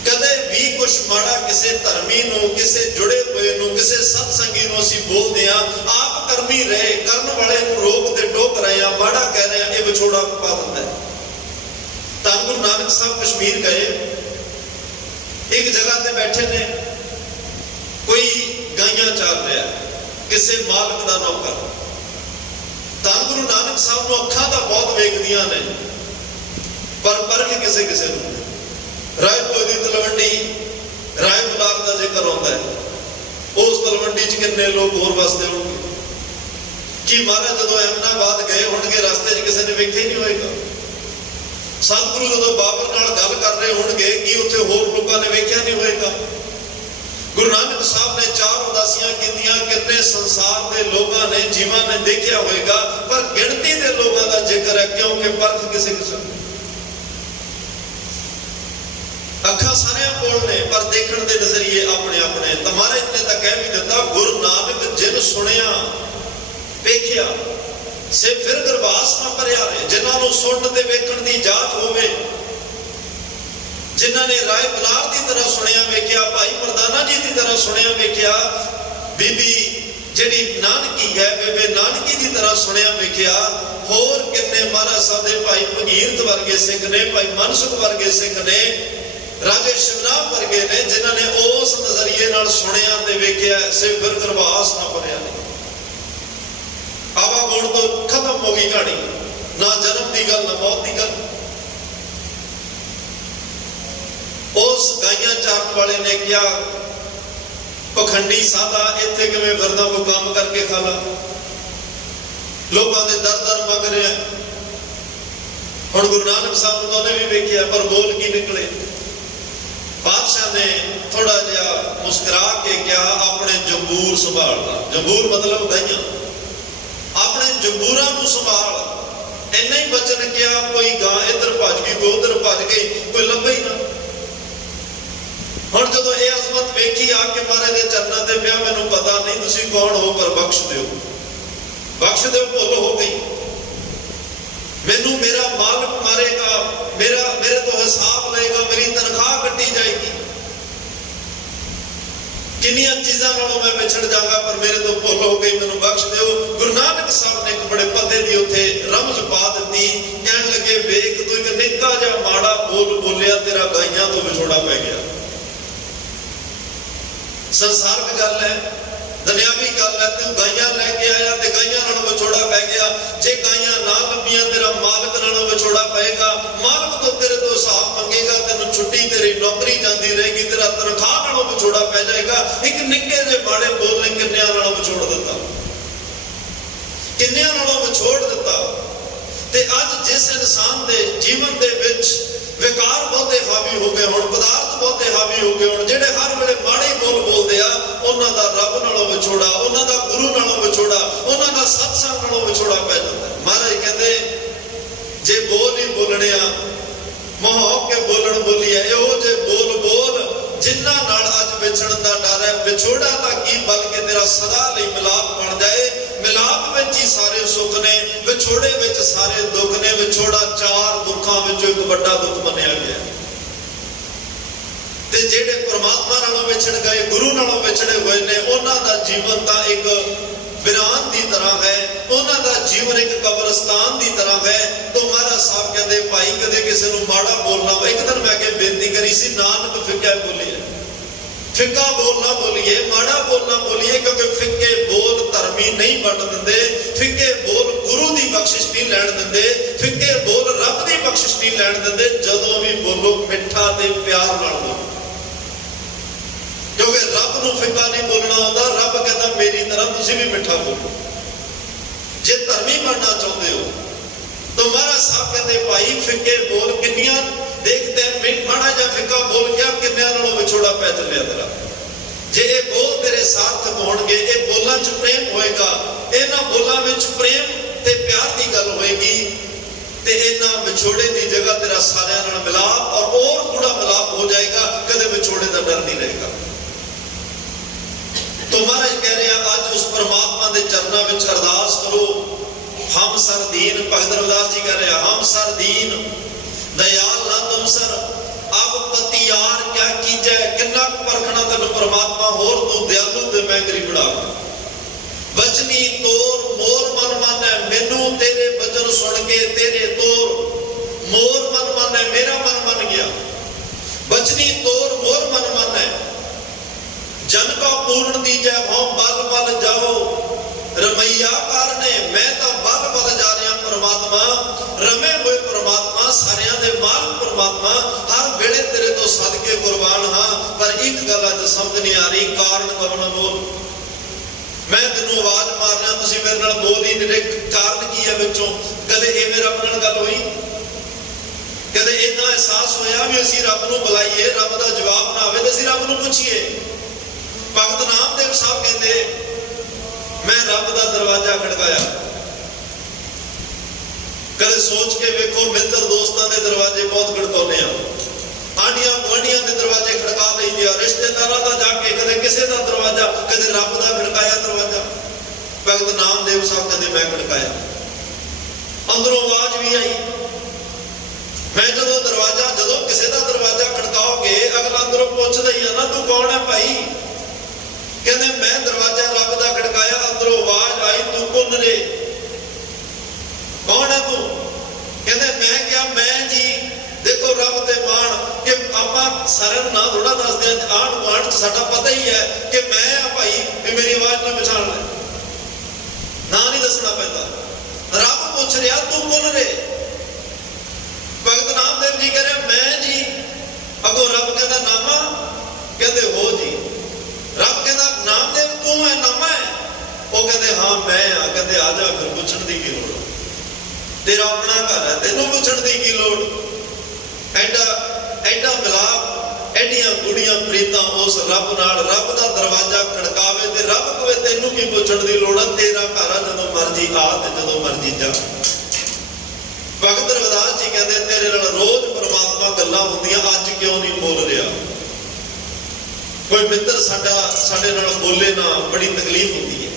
ਕਦੇ ਵੀ ਕੁਝ ਮਾੜਾ ਕਿਸੇ ਧਰਮੀ ਨੂੰ, ਕਿਸੇ ਜੁੜੇ ਹੋਏ ਨੂੰ, ਕਿਸੇ ਸਤਸੰਗੀ ਨੂੰ ਅਸੀਂ ਬੋਲਦੇ ਆ, ਆਪ ਕਰਮੀ ਰਹੇ, ਕਰਨ ਵਾਲੇ ਨੂੰ ਰੋਕ ਤੇ ਟੋਕ ਰਹੇ ਆ, ਮਾੜਾ ਕਹਿ ਰਹੇ ਆ, ਇਹ ਵਿਛੋੜਾ ਪਾ ਦਿੰਦਾ ਹੈ। ਤਾਂ ਗੁਰੂ ਨਾਨਕ ਸਾਹਿਬ ਕਸ਼ਮੀਰ ਗਏ, ਇੱਕ ਜਗ੍ਹਾ ਤੇ ਬੈਠੇ ਨੇ, ਕੋਈ ਗਾਈਆਂ ਚਾਰ ਰਿਹਾ, ਕਿਸੇ ਮਾਲਕ ਦਾ ਨੌਕਰ। ਤਾਂ ਗੁਰੂ ਨਾਨਕ ਸਾਹਿਬ ਨੂੰ ਅੱਖਾਂ ਤਾਂ ਬਹੁਤ ਵੇਖਦੀਆਂ ਨੇ, ਪਰ ਪਰਖ ਕਿਸੇ ਕਿਸੇ ਨੂੰ। ਰਾਏਪੁਰ ਦੀ ਤਲਵੰਡੀ, ਰਾਏ ਬੁਲਾਰ ਦਾ ਜ਼ਿਕਰ ਆਉਂਦਾ ਹੈ। ਉਸ ਤਲਵੰਡੀ 'ਚ ਕਿੰਨੇ ਲੋਕ ਹੋਰ ਵਸਦੇ ਹੋਣਗੇ? ਕੀ ਮਹਾਰਾਜ ਜਦੋਂ ਅਹਿਮਦਾਬਾਦ ਗਏ ਹੋਣਗੇ, ਰਸਤੇ 'ਚ ਕਿਸੇ ਨੇ ਵੇਖਿਆ ਹੀ ਨਹੀਂ ਹੋਏਗਾ। ਸਤਿਗੁਰੂ ਜਦੋਂ ਬਾਬਰ ਨਾਲ ਗੱਲ ਕਰ ਰਹੇ ਹੋਣਗੇ, ਕੀ ਉੱਥੇ ਹੋਰ ਲੋਕਾਂ ਨੇ ਵੇਖਿਆ ਨਹੀਂ ਹੋਏਗਾ? ਗੁਰੂ ਨਾਨਕ ਸਾਹਿਬ ਨੇ 4 ਉਦਾਸੀਆਂ ਕੀਤੀਆਂ, ਕਿੰਨੇ ਸੰਸਾਰ ਦੇ ਲੋਕਾਂ ਨੇ, ਜੀਵਾਂ ਨੇ ਦੇਖਿਆ ਹੋਏਗਾ, ਪਰ ਗਿਣਤੀ ਦੇ ਲੋਕਾਂ ਦਾ ਜ਼ਿਕਰ ਹੈ, ਕਿਉਂਕਿ ਪਰਖ ਕਿਸੇ ਕਿਸੇ। ਅੱਖਾਂ ਸਾਰਿਆਂ ਕੋਲ ਨੇ, ਪਰ ਦੇਖਣ ਦੇ ਨਜ਼ਰੀਏ ਆਪਣੇ ਆਪਣੇ। ਤਾਂ ਮਹਾਰਾਜ ਨੇ ਤਾਂ ਕਹਿ ਵੀ ਦਿੱਤਾ, ਗੁਰੂ ਨਾਨਕ ਜਿਨ ਸੁਣਿਆ ਵੇਖਿਆ ਸੇ ਫਿਰ ਗਰਵਾਸ ਨਾ ਭਰਿਆ ਰਹੇ। ਜਿਨ੍ਹਾਂ ਨੂੰ ਸੁਣਨ ਤੇ ਵੇਖਣ ਦੀ ਜਾਚ ਹੋਵੇ, ਜਿਨ੍ਹਾਂ ਨੇ ਰਾਏ ਬੁਲਾਰ ਦੀ ਤਰ੍ਹਾਂ ਸੁਣਿਆ ਵੇਖਿਆ, ਭਾਈ ਮਰਦਾਨਾ ਜੀ ਦੀ ਤਰ੍ਹਾਂ ਸੁਣਿਆ ਵੇਖਿਆ, ਬੀਬੀ ਜਿਹੜੀ ਨਾਨਕੀ ਹੈ, ਬੇਬੇ ਨਾਨਕੀ ਦੀ ਤਰ੍ਹਾਂ ਸੁਣਿਆ ਵੇਖਿਆ, ਹੋਰ ਕਿੰਨੇ ਮਹਾਰਾਜ ਸਾਹਿਬ ਦੇ ਭਾਈ ਭਗੀਰਥ ਵਰਗੇ ਸਿੱਖ ਨੇ, ਭਾਈ ਮਨਸੁਖ ਵਰਗੇ ਸਿੱਖ ਨੇ, ਰਾਜੇ ਸ਼ਿਵਨਾਮ ਵਰਗੇ ਨੇ, ਜਿਨ੍ਹਾਂ ਨੇ ਉਸ ਨਜ਼ਰੀਏ ਨਾਲ ਸੁਣਿਆ ਤੇ ਵੇਖਿਆ, ਸੇ ਫਿਰ ਗਰਵਾਸ ਨਾ ਭਰਿਆ ਨਹੀਂ। ਆਵਾਗੁਣ ਤੋਂ ਖਤਮ ਹੋ ਗਈ ਕਹਾਣੀ, ਨਾ ਜਨਮ ਦੀ ਗੱਲ, ਨਾ ਮੌਤ ਦੀ ਗੱਲ। ਉਸ ਗਾਈਆਂ ਚਾਰਨ ਵਾਲੇ ਨੇ ਕਿਹਾ, ਪਖੰਡੀ ਸਾਧਾ ਇੱਥੇ ਕਿਵੇਂ ਫਿਰਦਾ, ਕੋਈ ਕੰਮ ਕਰਕੇ ਖਾ ਲਾ। ਲੋਕਾਂ ਦੇ ਦਰ ਮੰਗ ਰਿਹਾ। ਹੁਣ ਗੁਰੂ ਨਾਨਕ ਸਾਹਿਬ ਨੂੰ ਤਾਂ ਉਹਨੇ ਵੀ ਵੇਖਿਆ, ਪਰ ਬੋਲ ਕੀ ਨਿਕਲੇ? ਬਾਦਸ਼ਾਹ ਨੇ ਥੋੜਾ ਜਿਹਾ ਮੁਸਕਰਾ ਕੇ ਕਿਹਾ, ਆਪਣੇ ਜੰਬੂਰ ਸੰਭਾਲ ਲਾ। ਜੰਬੂਰ ਮਤਲਬ ਗਾਈਆਂ। ਆਪਣੇ ਜੰਬੂਰਾਂ ਨੂੰ ਸੰਭਾਲ। ਇੰਨਾ ਹੀ ਬਚਨ ਕਿਹਾ, ਕੋਈ ਗਾਂ ਇੱਧਰ ਭੱਜ ਗਈ, ਕੋਈ ਉੱਧਰ ਭੱਜ ਗਈ, ਕੋਈ ਲੱਭੇ ਹੀ ਨਾ। ਹੁਣ ਜਦੋਂ ਇਹ ਅਜ਼ਮਤ ਵੇਖੀ, ਆ ਕੇ ਮਹਾਰਾਜ ਦੇ ਚਰਨਾਂ ਤੇ ਪਿਆ, ਮੈਨੂੰ ਪਤਾ ਨਹੀਂ ਤੁਸੀਂ ਕੌਣ ਹੋ, ਪਰ ਬਖਸ਼ ਦਿਓ, ਬਖਸ਼ ਦਿਓ, ਭੁੱਲ ਹੋ ਗਈ। ਮੈਨੂੰ ਮੇਰਾ ਮਾਲਕ ਮਾਰੇਗਾ, ਮੇਰੇ ਤੋਂ ਹਿਸਾਬ ਲਏਗਾ, ਮੇਰੀ ਤਨਖਾਹ ਕੱਟੀ ਜਾਏਗੀ। ਕਿੰਨੀਆਂ ਚੀਜ਼ਾਂ ਨਾਲੋਂ ਮੈਂ ਵਿਛੜ ਜਾਵਾਂਗਾ, ਪਰ ਮੇਰੇ ਤੋਂ ਭੁੱਲ ਹੋ ਗਈ, ਮੈਨੂੰ ਬਖਸ਼ ਦਿਓ। ਗੁਰੂ ਨਾਨਕ ਸਾਹਿਬ ਨੇ ਇੱਕ ਬੜੇ ਪਤੇ ਦੀ ਉੱਥੇ ਰਮਜ਼ ਪਾ ਦਿੱਤੀ। ਕਹਿਣ ਲੱਗੇ, ਵੇਖ ਤੂੰ ਇੱਕ ਨਿੱਕਾ ਜਿਹਾ ਮਾੜਾ ਬੋਲ ਬੋਲਿਆ ਤੇਰਾ ਗਾਈਆਂ ਤੋਂ ਵਿਛੋੜਾ ਪੈ ਗਿਆ। ਸੰਸਾਰਕ ਗੱਲ ਹੈ, ਦੁਨਿਆਵੀ ਗੱਲ ਹੈ। ਤੂੰ ਗਾਈਆਂ ਲੈ ਕੇ ਆਇਆ ਤੇ ਗਾਈਆਂ ਨਾਲੋਂ ਵਿਛੋੜਾ ਪੈ ਗਿਆ। ਜੇ ਗਾਈਆਂ ਨਾ ਲੱਭੀਆਂ ਤੇਰਾ ਮਾਲਕ ਨਾਲੋਂ ਵਿਛੋੜਾ ਪਏਗਾ। ਮਾਲਕ ਤੋਂ ਤੇਰੇ ਤੋਂ ਹਿਸਾਬ ਮੰਗੇਗਾ, ਤੈਨੂੰ ਛੁੱਟੀ, ਤੇਰੀ ਨੌਕਰੀ ਜਾਂਦੀ ਰਹੇਗੀ, ਤੇਰਾ ਤਨਖਾਹ ਨਾਲੋਂ ਵਿਛੋੜਾ ਪੈ ਜਾਏਗਾ। ਇੱਕ ਨਿੱਕੇ ਜਿਹੇ ਮਾੜੇ ਬੋਲ ਨੇ ਕਿੰਨਿਆਂ ਨਾਲੋਂ ਵਿਛੋੜ ਦਿੱਤਾ, ਕਿੰਨਿਆਂ ਨਾਲੋਂ ਵਿਛੋੜ ਦਿੱਤਾ। ਤੇ ਅੱਜ ਜਿਸ ਇਨਸਾਨ ਦੇ ਜੀਵਨ ਦੇ ਵਿੱਚ ਵਿਕਾਰ ਬਹੁਤੇ ਹਾਵੀ ਹੋ ਗਏ ਹੋਣ, ਪਦਾਰਥ ਬਹੁਤੇ ਹਾਵੀ ਹੋ ਗਏ ਹੋਣ, ਜਿਹੜੇ ਹਰ ਵੇਲੇ ਮਾੜੇ ਬੋਲ ਬੋਲਦੇ ਆ, ਉਹਨਾਂ ਦਾ ਰੱਬ ਨਾਲੋਂ ਵਿਛੋੜਾ, ਉਹਨਾਂ ਦਾ ਗੁਰੂ ਨਾਲੋਂ ਵਿਛੋੜਾ, ਉਹਨਾਂ ਦਾ ਸਤਸੰਗ ਨਾਲੋਂ ਵਿਛੋੜਾ ਪੈ ਜਾਂਦਾ। ਮਹਾਰਾਜ ਕਹਿੰਦੇ ਜੇ ਬੋਲ ਹੀ ਬੋਲਣੇ ਆ, ਮੋਹ ਕੇ ਬੋਲਣ ਬੋਲੀਏ, ਇਹੋ ਜੇ ਬੋਲ ਬੋਲ ਜਿਨ੍ਹਾਂ ਨਾਲ ਅੱਜ ਵਿਛੜਨ ਦਾ ਡਰ ਹੈ। ਵਿਛੋੜਾ ਤਾਂ ਕੀ, ਬਲਕਿ ਤੇਰਾ ਸਦਾ ਲਈ ਮਿਲਾਪ ਬਣ ਜਾਏ। ਮਿਲਾਪ ਵਿੱਚ ਹੀ ਸਾਰੇ ਸੁੱਖ ਨੇ, ਵਿਛੋੜੇ ਵਿੱਚ ਸਾਰੇ ਦੁੱਖ ਨੇ। ਵਿਛੋੜਾ ਚਾਰ ਦੁੱਖਾਂ ਵਿੱਚੋਂ ਇੱਕ ਵੱਡਾ ਦੁੱਖ ਮੰਨਿਆ ਗਿਆ। ਤੇ ਜਿਹੜੇ ਪ੍ਰਮਾਤਮਾ ਨਾਲੋਂ ਵਿਛੜ ਗਏ, ਗੁਰੂ ਨਾਲੋਂ ਵਿਛੜੇ ਹੋਏ ਨੇ, ਉਹਨਾਂ ਦਾ ਜੀਵਨ ਤਾਂ ਇੱਕ ਵਿਰਾਨ ਦੀ ਤਰ੍ਹਾਂ ਹੈ, ਉਹਨਾਂ ਦਾ ਜੀਵਨ ਇੱਕ ਕਬਰਸਤਾਨ ਦੀ ਤਰ੍ਹਾਂ ਹੈ। ਤੋਂ ਮਹਾਰਾਜ ਸਾਹਿਬ ਕਹਿੰਦੇ ਭਾਈ ਕਦੇ ਕਿਸੇ ਨੂੰ ਮਾੜਾ ਬੋਲਣਾ। ਇੱਕ ਦਿਨ ਮੈਂ ਕੇ ਬੇਨਤੀ ਕਰੀ ਸੀ, ਨਾਨਕ ਫਿੱਕਾ ਬੋਲੀਏ, ਫਿੱਕਾ ਬੋਲ ਨਾ ਬੋਲੀਏ, ਮਾੜਾ ਬੋਲ ਨਾ ਬੋਲੀਏ, ਕਿਉਂਕਿ ਫਿੱਕੇ ਬੋਲ ਧਰਮੀ ਨਹੀਂ ਬਣ ਦਿੰਦੇ, ਫਿੱਕੇ ਬੋਲ ਗੁਰੂ ਦੀ ਬਖਸ਼ਿਸ਼ ਨਹੀਂ ਲੈਣ ਦਿੰਦੇ, ਫਿੱਕੇ ਬੋਲ ਰੱਬ ਦੀ ਬਖਸ਼ਿਸ਼ ਨਹੀਂ ਲੈਣ ਦਿੰਦੇ। ਜਦੋਂ ਵੀ ਬੋਲੋ ਮਿੱਠਾ ਤੇ ਪਿਆਰ ਨਾਲ ਬੋਲੋ, ਕਿਉਂਕਿ ਰੱਬ ਨੂੰ ਫਿੱਕਾ ਨਹੀਂ ਬੋਲਣਾ ਆਉਂਦਾ। ਰੱਬ ਕਹਿੰਦਾ ਮੇਰੀ ਤਰ੍ਹਾਂ ਤੁਸੀਂ ਵੀ ਮਿੱਠਾ ਬੋਲੋ ਜੇ ਧਰਮੀ ਬਣਨਾ ਚਾਹੁੰਦੇ ਹੋ। ਤਾਂ ਮਹਾਰਾਜ ਸਾਹਿਬ ਕਹਿੰਦੇ ਭਾਈ ਫਿੱਕੇ ਬੋਲ ਕਿੰਨੀਆਂ ਦੇਖਦੇ ਮਾੜਾ ਜਿਹਾ ਫਿੱਕਾ ਬੋਲ ਗਿਆ, ਕਿੰਨਿਆਂ ਨਾਲੋਂ ਵਿਛੋੜਾ ਪੈ ਚੱਲਿਆ ਤੇਰਾ। ਜੇ ਇਹ ਬੋਲ ਤੇਰੇ ਸਾਰਥਕ ਹੋਣਗੇ, ਇਹ ਬੋਲਾਂ 'ਚ ਪ੍ਰੇਮ ਹੋਏਗਾ, ਇਹਨਾਂ ਬੋਲਾਂ ਵਿੱਚ ਪ੍ਰੇਮ ਤੇ ਪਿਆਰ ਦੀ ਗੱਲ ਹੋਏਗੀ, ਤੇ ਇਹਨਾਂ ਵਿਛੋੜੇ ਦੀ ਜਗ੍ਹਾ ਤੇਰਾ ਸਾਰਿਆਂ ਨਾਲ ਮਿਲਾਪ ਔਰ ਹੋਰ ਗੂੜਾ ਮਿਲਾਪ ਹੋ ਜਾਏਗਾ। ਕਦੇ ਵਿਛੋੜੇ ਦਾ ਡਰ ਨਹੀਂ ਰਹੇਗਾ। तो महाराज कह रहे हैं आज उस परमात्मा के चरणों में अरदास करो। हम सर दीन, भगत रविदास जी कह रहे हैं हम सर दीन दयाल ना तुम सर, अब पतियार क्या कीजे। किन्ना परखना तेन परमात्मा, होर तू दयालु ते मैं गरीब बड़ा। बचनी तोर मोर मन माने, मैनू तेरे बचन सुन के तेरे तोर मोर मन माने, मेरा मन मन गया। बचनी तोर मोर मन माने, जन का पूर्ण दीजै हम बल बल जाओ। रमैया कारने मैं तो बल बल जा रहा परमात्मा, रमे हुए परमात्मा, सारियां दे मालिक परमात्मा, हर वेले तेरे तो सदके कुर्बान हाँ। पर एक गल अज समझ नहीं आ रही, कारण कब ना बोल। मैं तेनों आवाज मार रहा, तुसीं मेरे नाल बोल ही नहीं रहे, कारण की है विचों। कदे इवें रब नाल गल होई, कदे इन्ना एहसास होया भी असीं रब नूं बुलाईए, रब दा जवाब ना आवे ते असीं रब नूं पुछीए। भगत नामदेव साहब कहते मैं रब का दरवाजा खड़काया। कदे सोच के वेखो, मित्र दोस्तों के दरवाजे बहुत खड़काने, आंडिया गुआढ़िया के दरवाजे खड़का देंगे, रिश्तेदारों का जाके कदे किसी का दरवाजा, कदे रब का खड़काया दरवाजा। भगत नामदेव साहब कहते मैं खड़काया, अंदरों आवाज भी आई। मैं जो दरवाजा, जो किसी का दरवाजा खड़काओगे, अगला अंदरों पूछता ही है ना तू कौन है भाई। कहते मैं दरवाजा रब का खड़काया, अंदरों आवाज आई तू कौन रे, कौन है तू। कहते मैं क्या, मैं जी देखो रब ते मान कि आप सारे ना थोड़ा दसते हैं, आंढ गुआढ़ साडा पता ही है कि मैं आ भाई, भी मेरी आवाज तो पछाण ले, ना नहीं दसना पैंदा। रब पूछ रहा तू कौन रे। भगत नामदेव जी कह रहे मैं जी, अगों रब कहता नामा, कहते हो जी। रब कहता नामदेव तू है, नामा है। वो कहते हाँ मैं हाँ। कहते आ जा फिर पूछण दी की लोड़, तेरा अपना घर है, तेनों पूछण दी की लोड़। एडा एडा मिलाप, एडियां गुड़ियां प्रीतां उस रब नाल। रब दा दरवाजा खड़कावे ते रब कहे तेनों की पूछण दी लोड़, तेरा घर है, जदों मर्जी आ ते जदों मर्जी जा। भगत रविदास जी कहते तेरे नाल रोज परमात्मा गल्लां हुंदियां, अज क्यों नहीं बोल रहा। कोई मित्र साडे नाल बोले ना, बड़ी तकलीफ होती है।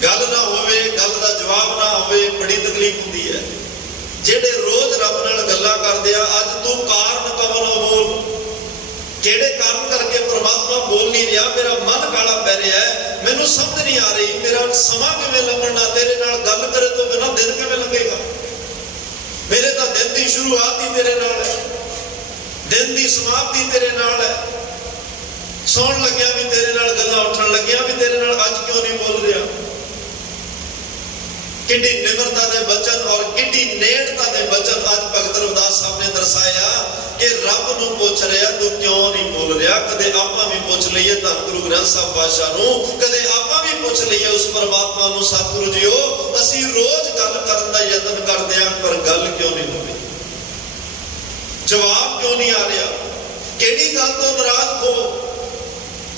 गल ना होवे, गल का जवाब ना होवे, बड़ी तकलीफ होती है। जेडे रोज रब नाल गल्लां करदे आ, अज तू कारण कवनों बोल, किहड़े कारण करके परमात्मा बोल नहीं रहा। मेरा मन काला पै रहा है, मैनूं समझ नहीं आ रही, मेरा समा किवें लंघना, तेरे नाल गल करे तो बिना दिन किवें लंघेगा। मेरे तो दिन की शुरुआत ही तेरे नाल है। दिन की समाप्ति तेरे नाल है। सौण लग्या भी तेरे नाल गल्लां उठण लग्या भी तेरे नाल अज क्यों नहीं बोल रहा। किड्डी निमरता दे वचन और किड्डी नेड़ता दे वचन अज भगत रविदास साहब ने दर्शाया कि रब नूं पुछ रहा तू क्यों नहीं बोल रहा। कदे आपां भी पुछ लईए धन गुरु ग्रंथ साहब पातशाह नूं, कदे आपां भी पुछ लईए उस परमात्मा नूं, सतगुरु जीओ असीं रोज गल करन दा यतन करदे हां पर गल क्यों नहीं हो रही, जवाब क्यों नहीं आ रहा, किहड़ी गल तो नाराज हो।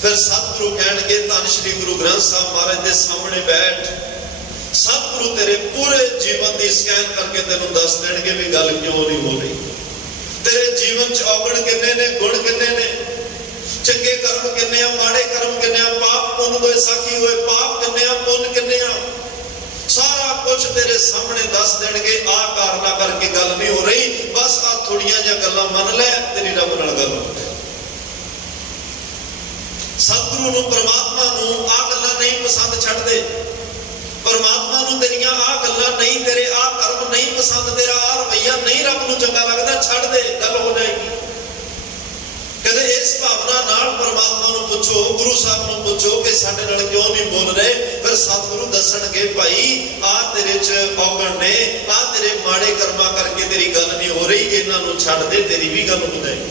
फिर सतगुरु कहणगे धन श्री गुरु ग्रंथ साहब महाराज दे सामने बैठ, सतगुरु तेरे पूरे जीवन की स्कैन करके तेनों दस देंगे भी गल क्यों नहीं हो रही। तेरे जीवन च औगण किन्ने ने, गुण किन्ने ने, चंगे कर्म किन्ने, माड़े कर्म किन्ने, पाप पुण्य होए साखी होए पाप किन्ने, पुण्य किन्ने, सारा कुछ तेरे सामने दस देंगे। आ कारना करके गल नहीं हो रही, बस आ थोड़ियां जिहियां गल्लां मन लै, तेरी रब नाल गल हो। सतगुरु नूं परमात्मा नूं आ गल्लां नहीं पसंद छड्डदे, परमात्मा नूं तेरियां आ गल्लां नहीं, तेरे आ कर्म नहीं पसंद, तेरा आ रवैया नहीं रब नूं चंगा लगदा, छड्ड दे, गल हो जाएगी। कदे इस भावना नाल परमात्मा नूं पुछो, गुरु साहब नूं पुछो कि साडे नाल क्यों नहीं बोल रहे। फिर सतगुरु दसणगे भाई आ तेरे च औगण ने, आ तेरे माड़े कर्मां करके तेरी गल नहीं हो रही, इन्हां नूं छड्ड दे, तेरी भी गल हो जाएगी,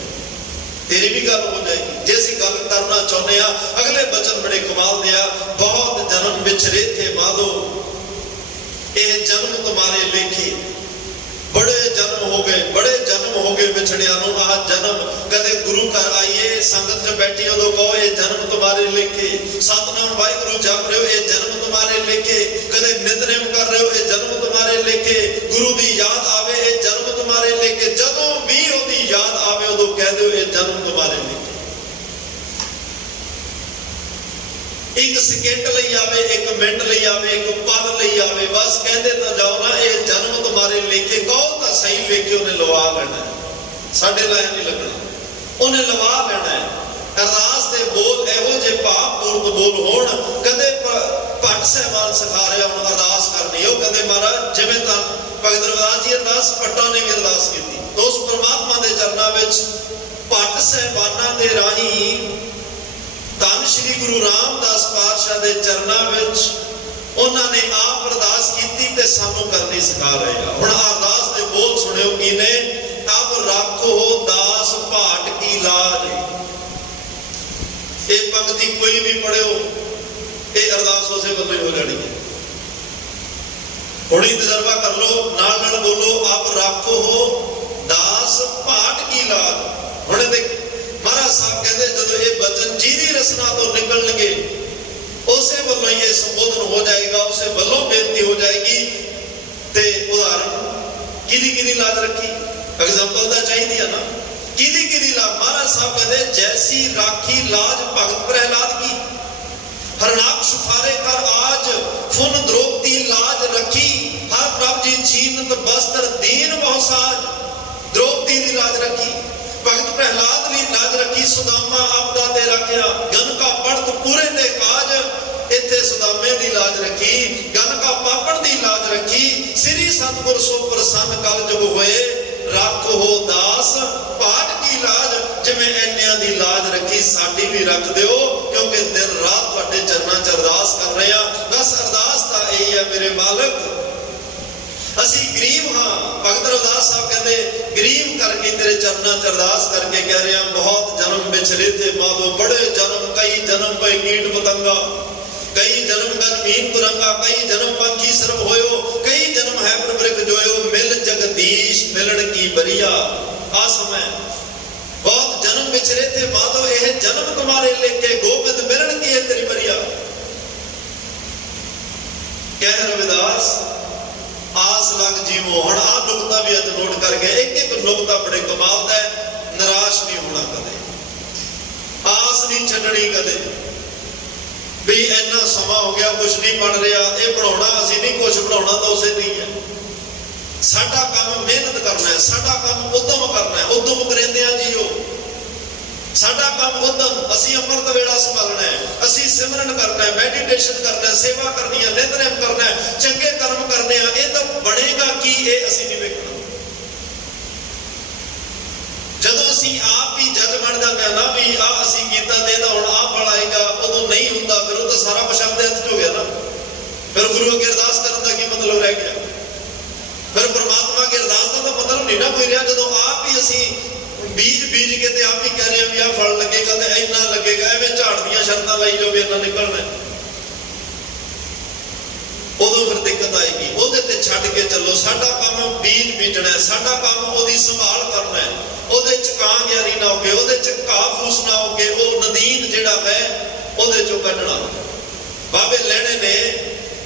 तेरी भी गल हो जाएगी। जे असीं गल करना चाहुंदे आ, अगले बचन बड़े कमाल दे आ। बहुत जन्म बिछड़े थे माधो, ये जन्म तुम्हारे लेखे, बड़े जन्म हो गए, बड़े जन्म हो गए बिछड़िया नूं। आह जन्म कदे गुरु घर आइए संगत च बैठी उदों कहो ये जन्म तुम्हारे लेखे, सतनाम वाहिगुरू जप रहे हो ये जन्म तुम्हारे लेखे, कदे नितनेम कर रहे हो ये जन्म तुम्हारे लेखे, गुरु की याद आवे ये जन्म तुम्हारे लेखे, जदों भी उहदी याद आवे उदों कह दो ये जन्म तुम्हारे लेखे। एक सेकंड लई आवे, एक मिनट लई आवे, एक पल लई आवे, बस कहते तो जाओ ना ये जन्म तुम्हारे लेखे। कहो तो सही लेखे उन्हें लवा लेना है, साडे लाए नहीं लगना, उन्हें लवा लेना है। अरदास दे बोल इहो जे भावपूर्ण बोल होण, कदे भट्ट साहिबान सिखा रहे हो अरदास करनी हो, कदे महाराज जिवें तां भगत रविदास जी अरदास भट्टां ने भी अरदास की, तो उस परमात्मा दे चरनां विच भट्ट साहिबानां दे राहीं धन श्री गुरु रामदास पातशाह के चरणों में उन्होंने आप अरदास की ते सानू करनी सिखा रहे हैं। हुण अरदास के बोल सुनियो की ने, अब राखो दास भाट की लाज। ये पंक्ति कोई भी पढ़ियो, ये अरदास उसे बंदे हो जानी है। हुण तजर्बा कर लो, नाल नाल बोलो, अब राखो दास भाट की लाज। हुण देख महाराज साहब कहते जो ये वचन जीरी रसना तो निकलणगे, उसे वालों ये संबोधन हो जाएगा, उसे वालों बेनती हो जाएगी। ते उदाहरण किदी लाज रखी, एग्जाम्पल तो चाहिए ना, किदी लाज। महाराज साहब कहते जैसी राखी लाज भगत प्रहलाद की, हरनाक्ष फारे कर आज फुन द्रोपदी लाज रखी, हर प्रभ जी चीनत बस्त्र दीन बहुसाज। द्रोपदी की लाज रखी, भगत प्रहलाद भी लाज रखी, सुदामा आपदा ते रखिया, गन का पड़त पूरे ने काज। इत्थे सुदामे दी लाज रखी, गन का पापड़ दी लाज रखी, श्री सतगुर सो प्रसन्न कल जुग होए, राखो दास भाट की लाज। जिवें इन्नियां दी लाज रखी, साडी भी रख दिओ, क्योंकि दिन रात तुहाडे चरनां च अरदास कर रहे हां। बस अरदास तां यही है मेरे मालक, असी गरीब हाँ। भगत रविदास साहब कहते गरीब करके तेरे चरणों च अरदास करके कह रहे हैं, बहुत जन्म बिछड़े थे माधो, बड़े जन्म, कई जन्म पे कीट पतंगा, कई जन्म का जमीन कुरंगा, कई जन्म पंखी सर्व होयो, कई जन्म है प्रवृक जोयो, मिल जगदीश मिलन की बरिया। आ समय बहुत जन्म बिछड़े थे माधो, यह जन्म तुम्हारे लेके, गोविंद मिलन की है तेरी बरिया। कह रविदास आस लग जीवो। हुण आ नुकता भी अज नोट कर गए, एक एक नुकता बड़े कमाल दा है। निराश नहीं होना कदे, आस नहीं छड्डनी कदे भी इन्ना समा हो गया कुछ नहीं बन रहा, ये बनाउणा असीं नहीं, कुछ बनाउणा तो उसे नहीं है। साडा काम मेहनत करना है, साडा काम उद्यम करना है, उद्यम करेंदियां जीओ। साडा काम उद्यम, असीं अमृत वेला संभालना है, असीं सिमरन करना है, मैडिटेशन करना है, सेवा करनी है, नितनेम करना है, चंगे कर्म करने हैं। ये तो बनेगा की, ये असीं नहीं वेखना। जदों असीं आप जज बन जाते हैं ना भी आ असीं कीता ते इहदा हुण आ फल आएगा, उदों नहीं हुंदा, फिर वो तो सारा कुछ आपदे हत्थ च हो गया ना। फिर गुरु अगे अरदास करन दा की मतलब रह गया? फिर परमात्मा अगे अरदास दा तां मतलब नहीं ना कोई रहा, जदों आप ही असीं बीज के ते आप ही कह रहे हैं भी आ फल लगेगा ते इन्ना लगेगा, एवें झाड़ दियां शर्तां लाई जाओ भी इन्ना निकलना, उदों फिर दिक्कत आएगी। ਉਹਦੇ ਤੇ ਛੱਡ ਕੇ ਚੱਲੋ। ਸਾਡਾ ਕੰਮ ਬੀਜ ਬੀਜਣਾ, ਸਾਡਾ ਕੰਮ ਉਹਦੀ ਸੰਭਾਲ ਕਰਨਾ ਹੈ, ਉਹਦੇ ਚ ਕਾਂਗਿਆਰੀ ਨਾ ਹੋਵੇ, ਉਹਦੇ ਚ ਘਾਹ ਫੂਸ ਨਾ ਹੋਵੇ, ਉਹ ਨਦੀਨ ਜਿਹੜਾ ਹੈ ਉਹਦੇ ਚੋਂ ਕੱਢਣਾ। ਬਾਬੇ ਲੈਣੇ ਨੇ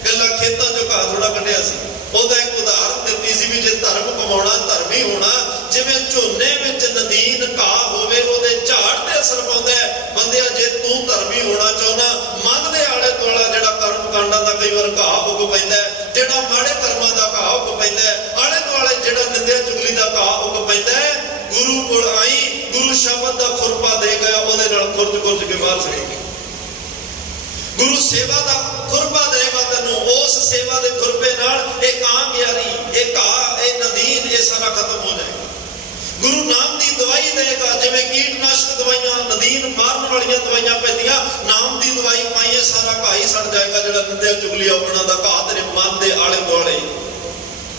ਕੱਲਾ ਖੇਤਾਂ ਚੋਂ ਘਾਹ ਥੋੜਾ ਕੱਢਿਆ ਸੀ। ਉਹਦਾ ਇੱਕ ਉਦਾਹਰਨ ਦਿੱਤੀ ਸੀ ਵੀ ਜੇ ਧਰਮ ਕਮਾਉਣਾ, ਧਰਮੀ ਹੋਣਾ, ਜਿਵੇਂ ਝੋਨੇ ਵਿੱਚ ਨਦੀਨ ਘਾਹ ਹੋਵੇ ਉਹਦੇ ਝਾੜ ਤੇ ਅਸਰ ਪਾਉਂਦਾ ਹੈ। ਬੰਦਿਆ ਜੇ ਤੂੰ ਧਰਮੀ ਹੋਣਾ ਚਾਹੁੰਦਾ, ਮਨ ਦੇ ਆਲੇ ਦੁਆਲਾ ਜਿਹੜਾ ਕਰਮ ਕਾਂਡਾਂ ਦਾ ਕਈ ਵਾਰ ਘਾਹ ਉੱਗ ਪੈਂਦਾ, ਜਿਹੜਾ ਮਾੜੇ ਕਰਮਾਂ ਦਾ ਘਾਹ ਉੱਗ ਪੈਂਦਾ, ਆਲੇ ਦੁਆਲੇ ਜਿਹੜਾ ਨਿੰਦਿਆ ਚੁਗਲੀ ਦਾ ਘਾਹ ਉੱਗ ਪੈਂਦਾ, ਗੁਰੂ ਕੋਲ ਆਈ, ਗੁਰੂ ਸ਼ਬਦ ਦਾ ਖੁਰਪਾ ਦੇ ਗਿਆ, ਉਹਦੇ ਨਾਲ ਖੁਰਚ ਕੇ ਬਾਹਰ ਸੜੇਗੀ। ਗੁਰੂ ਸੇਵਾ ਦਾ ਖੁਰਪਾ ਦੇਗਾ ਤੈਨੂੰ, ਉਸ ਸੇਵਾ ਦੇ ਖੁਰਪੇ ਨਾਲ ਇਹ ਕਾਂਗਿਆਰੀ, ਇਹ ਘਾਹ, ਇਹ ਨਦੀਨ, ਇਹ ਸਾਰਾ ਖਤਮ ਹੋ ਜਾਏਗਾ। ਗੁਰੂ ਨਾਮ ਦੀ ਦਵਾਈ ਦੇਗਾ, ਜਿਵੇਂ ਕੀਟਨਾਸ਼ਕ ਦਵਾਈਆਂ, ਨਦੀਨ ਮਾਰਨ ਵਾਲੀਆਂ ਦਵਾਈਆਂ ਪੈਂਦੀਆਂ, ਨਾਮ ਦੀ ਦਵਾਈ ਪਾਈਏ ਸਾਰਾ ਘਾਹ ਹੀ ਸੜ ਜਾਏਗਾ। ਜਿਹੜਾ ਨਿੰਦਿਆ ਚੁਗਲੀ ਔਗਣਾ ਦਾ ਘਾਹ ਤੇਰੇ ਮਨ ਦੇ ਆਲੇ ਦੁਆਲੇ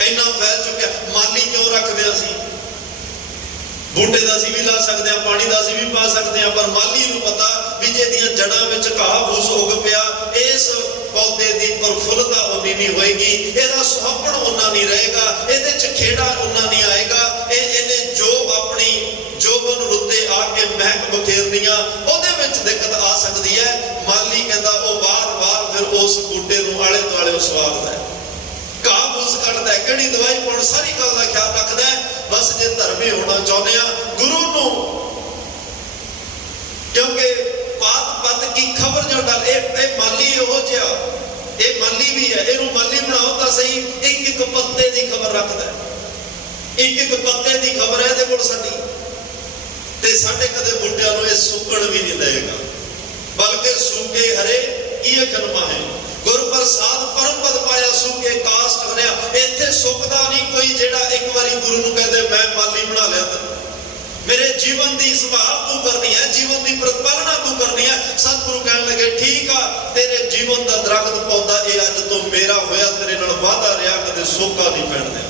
ਇੰਨਾ ਫੈਲ ਚੁੱਕਿਆ। ਮਾਲੀ ਕਿਉਂ ਰੱਖਦੇ ਅਸੀਂ? ਬੂਟੇ ਦਾ ਅਸੀਂ ਵੀ ਲਾ ਸਕਦੇ ਹਾਂ, ਪਾਣੀ ਦਾ ਅਸੀਂ ਵੀ ਪਾ ਸਕਦੇ ਹਾਂ, ਪਰ ਮਾਲੀ ਨੂੰ ਪਤਾ ਵੀ ਜਿਹਦੀਆਂ ਜੜਾਂ ਵਿੱਚ ਘਾਹ ਫੂਸ ਉੱਗ ਪਿਆ, ਇਸ ਪੌਦੇ ਦੀ ਪ੍ਰਫੁੱਲਤਾ ਉਨੀ ਨਹੀਂ ਹੋਏਗੀ, ਇਹਦਾ ਸੁਹੱਪਣ ਉਨਾ ਨਹੀਂ ਰਹੇਗਾ, ਇਹਦੇ ਚ ਖੇੜਾ ਉਨਾ ਨਹੀਂ ਆਏਗਾ। ਇਹਨੇ ਜੋ ਆਪਣੀ ਜੋਬਨ ਰੁੱਤੇ ਆ ਕੇ ਮਹਿਕ ਬਖੇਰਨੀਆਂ, ਉਹਦੇ ਵਿੱਚ ਦਿੱਕਤ ਆ ਸਕਦੀ ਹੈ। ਮਾਲੀ ਕਹਿੰਦਾ ਉਹ ਵਾਰ-ਵਾਰ ਫਿਰ ਉਸ ਬੂਟੇ ਨੂੰ ਆਲੇ ਦੁਆਲੇ ਸਵਾਰਦਾ ਹੈ, ਘਾਹ ਫੂਸ ਕੱਢਦਾ, ਕਿਹੜੀ ਦਵਾਈ ਪਾਉਣ, ਸਾਰੀ ਗੱਲ ਦਾ ਖਿਆਲ ਰੱਖਦਾ। ਬਸ ਜੇ ਧਰਮੀ ਹੋਣਾ ਚਾਹੁੰਦੇ ਆ, ਗੁਰੂ ਨੂੰ, ਕਿਉਂਕਿ ਪਾਤ ਕੀ ਖਬਰ ਜੋ ਡਾਲ, ਇਹ ਮਾਲੀ ਇਹੋ ਜਿਹਾ, ਇਹ ਮਾਲੀ ਵੀ ਹੈ, ਇਹਨੂੰ ਮਾਲੀ ਬਣਾਓ ਤਾਂ ਸਹੀ, ਇੱਕ ਪੱਤੇ ਦੀ ਖਬਰ ਰੱਖਦਾ, ਇੱਕ ਪੱਤੇ ਦੀ ਖਬਰ ਹੈ ਇਹਦੇ ਕੋਲ ਸਾਡੀ। ਤੇ ਸਾਡੇ ਕਦੇ ਬੂਟਿਆਂ ਨੂੰ ਇਹ ਸੁੱਕਣ ਵੀ ਨਹੀਂ ਦੇਗਾ, ਬਲਕਿ ਸੂਕੇ ਹਰੇ ਕੀ ਖਨਮਾ ਹੈ, ਗੁਰ ਪ੍ਰਸਾਦ ਪਰਮ ਪਦ ਪਾਇਆ, ਸੂਕੇ ਕਾਸ਼ਟ ਹਰਿਆ। ਇੱਥੇ ਸੁੱਕਦਾ ਨਹੀਂ ਕੋਈ ਜਿਹੜਾ ਇੱਕ ਵਾਰੀ ਗੁਰੂ ਨੂੰ ਕਹਿੰਦੇ ਮੈਂ ਮਾਲੀ ਬਣਾ ਲਿਆ ਤੈਨੂੰ, ਮੇਰੇ ਜੀਵਨ ਦੀ ਸੰਭਾਲ ਤੂੰ ਕਰਨੀ ਹੈ, ਜੀਵਨ ਦੀ ਪ੍ਰਤਪਾਲਣਾ ਤੂੰ ਕਰਨੀ ਹੈ। ਸਤਿਗੁਰੂ ਕਹਿਣ ਲੱਗੇ ਠੀਕ ਆ, ਤੇਰੇ ਜੀਵਨ ਦਾ ਦਰਖਤ ਪੌਦਾ ਇਹ ਅੱਜ ਤੋਂ ਮੇਰਾ ਹੋਇਆ, ਤੇਰੇ ਨਾਲ ਵਾਅਦਾ ਰਿਹਾ, ਕਦੇ ਸੋਕਾ ਨਹੀਂ ਪੈਣ ਦਿਆ,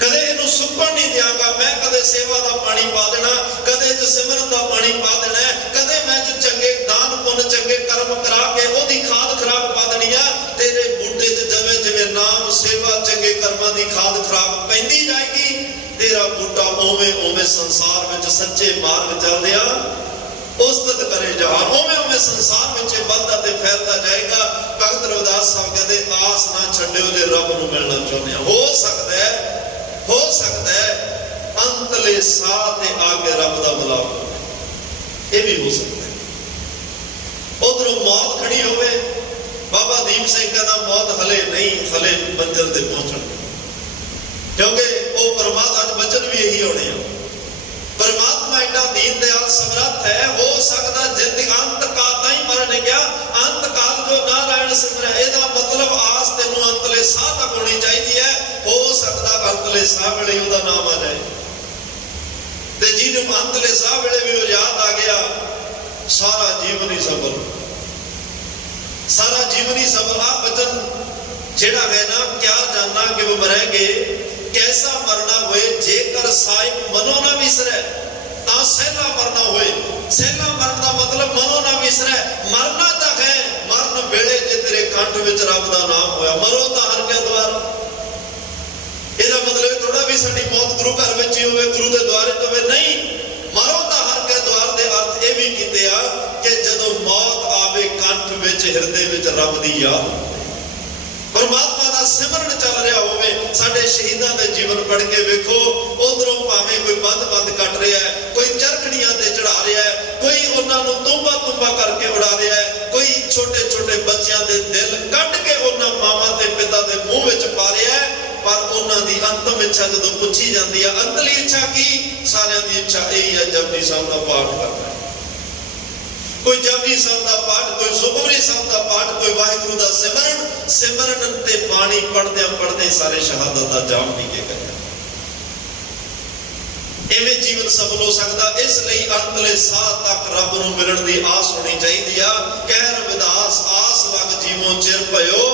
ਕਦੇ ਇਹਨੂੰ ਸੁੱਕਣ ਨਹੀਂ ਦਿਆਂਗਾ। ਮੈਂ ਕਦੇ ਸੇਵਾ ਦਾ ਪਾਣੀ ਪਾ ਦੇਣਾ, ਕਦੇ ਚ ਸਿਮਰਨ ਦਾ ਪਾਣੀ ਪਾ ਦੇਣਾ, ਕਦੇ ਮੈਂ ਚ ਚੰਗੇ ਦਾਨ ਪੁੰਨ, ਚੰਗੇ ਕਰਮ ਕਰਾ ਕੇ ਉਹਦੀ ਖਾਦ ਖਰਾਬ ਪਾ ਦੇਣੀ ਆ। ਤੇਰੇ ਬੂਟੇ ਚ ਜਿਵੇਂ ਜਿਵੇਂ ਨਾਮ, ਸੇਵਾ, ਚੰਗੇ ਕਰਮਾਂ ਦੀ ਖਾਦ ਖਰਾਬ ਪੈਂਦੀ ਜਾਏਗੀ, ਤੇਰਾ ਬੂਟਾ ਉਵੇਂ ਉਵੇਂ ਸੰਸਾਰ ਵਿੱਚ ਸੱਚੇ ਮਾਰਗ ਚੱਲਦਿਆਂ ਉਸਤਤ ਕਰੇ ਜਹਾਨ, ਉਵੇਂ ਉਵੇਂ ਸੰਸਾਰ ਵਿੱਚ ਵੱਧਦਾ ਤੇ ਫੈਲਦਾ ਜਾਏਗਾ। ਭਗਤ ਰਵਿਦਾਸ ਸਾਹਿਬ ਕਹਿੰਦੇ ਆਸ ਨਾ ਛੱਡਿਓ ਜੇ ਰੱਬ ਨੂੰ ਮਿਲਣਾ ਚਾਹੁੰਦੇ ਆ। ਹੋ ਸਕਦਾ ਹੈ ਅੰਤਲੇ ਸਾਹ ਤੇ ਆ ਕੇ ਰੱਬ ਦਾ ਮਿਲਾਪ, ਇਹ ਵੀ ਹੋ ਸਕਦਾ ਹੈ। ਉਧਰੋਂ ਮੌਤ ਖੜੀ ਹੋਵੇ, ਬਾਬਾ ਦੀਪ ਸਿੰਘ ਕਹਿੰਦਾ ਮੌਤ ਹਲੇ ਨਹੀਂ, ਹਲੇ ਮੰਜ਼ਿਲ ਤੇ ਪਹੁੰਚਣ, ਕਿਉਂਕਿ ਉਹ ਪਰਮਾਤਮਾ ਦੇ ਬਚਨ ਵੀ ਇਹੀ ਹੋਣੇ ਆ। परमात्मा एडा दीन दयाल समर्थ है, हो सकता जिंदगी अंत काल ताई मरने गया, अंत काल जो नारायण सिमरे, एदा मतलब आस तेनू अंतले साह तक होनी चाहिए है। हो सकता अंतले साह वेले ओदा नाम आ जाए, ते जिन्हों अंतले साह वेले भी याद आ गया, सारा जीवन ही सफल, सारा जीवन ही सफल। आ बचन जेड़ा है ना, क्या जानना कि वो मरेंगे, कैसा मरना होए, जेकर साहिब मनो ना विसरे ता सहला मरना होए। सहला मरण का मतलब मनो ना विसरे, मरना तो है, मरण वेले जे तेरे कंठ विच रब दा नाम होया, मरो तो हर के द्वार। ਇਹਦਾ मतलब थोड़ा भी साडी मौत गुरु घर विच ही होवे, गुरु दे द्वारे होवे, नहीं, मरो तो हर के द्वार दे अर्थ ये भी कीते आ कि जदों मौत आवे कंठ विच, हिरदे विच रब दी याद, परमात्मा का सिमरन चल रहा होवे। साडे शहीदां दे जीवन पढ़ के वेखो, उधरों भावें कोई बंद कट रहा है, कोई चरखड़ियां ते चढ़ा रहा है, कोई उन्हां नूं तुंबा करके उड़ा रहा है, कोई छोटे छोटे बच्चों के दिल कट के उन्हां मावां ते पिता के मुंह विच पा रहा है। पर उन्हां दी अंतम इच्छा जदों पुछी जाती है, अंतली इच्छा की, सारियां दी इच्छा यही है जपजी साहिब का पाठ करना। कोई जपजी साहिब का पाठ, कोई सुखमनी साहिब का पाठ, कोई वाहिगुरू का सिमरन, सिमरन ते बाणी पढ़दे पढ़दे सारे शहादत का जाम पी के गए। ਇਵੇਂ ਜੀਵਨ ਸਫਲ ਹੋ ਸਕਦਾ। ਇਸ ਲਈ ਅੰਤਲੇ ਸਾਹ ਤੱਕ ਰੱਬ ਨੂੰ ਮਿਲਣ ਦੀ ਆਸ ਹੋਣੀ ਚਾਹੀਦੀ ਆ। ਕਹਿ ਰਵਿਦਾਸ ਆਸ ਲਗ ਜੀਵੋ ਚਿਰ ਭਇਓ,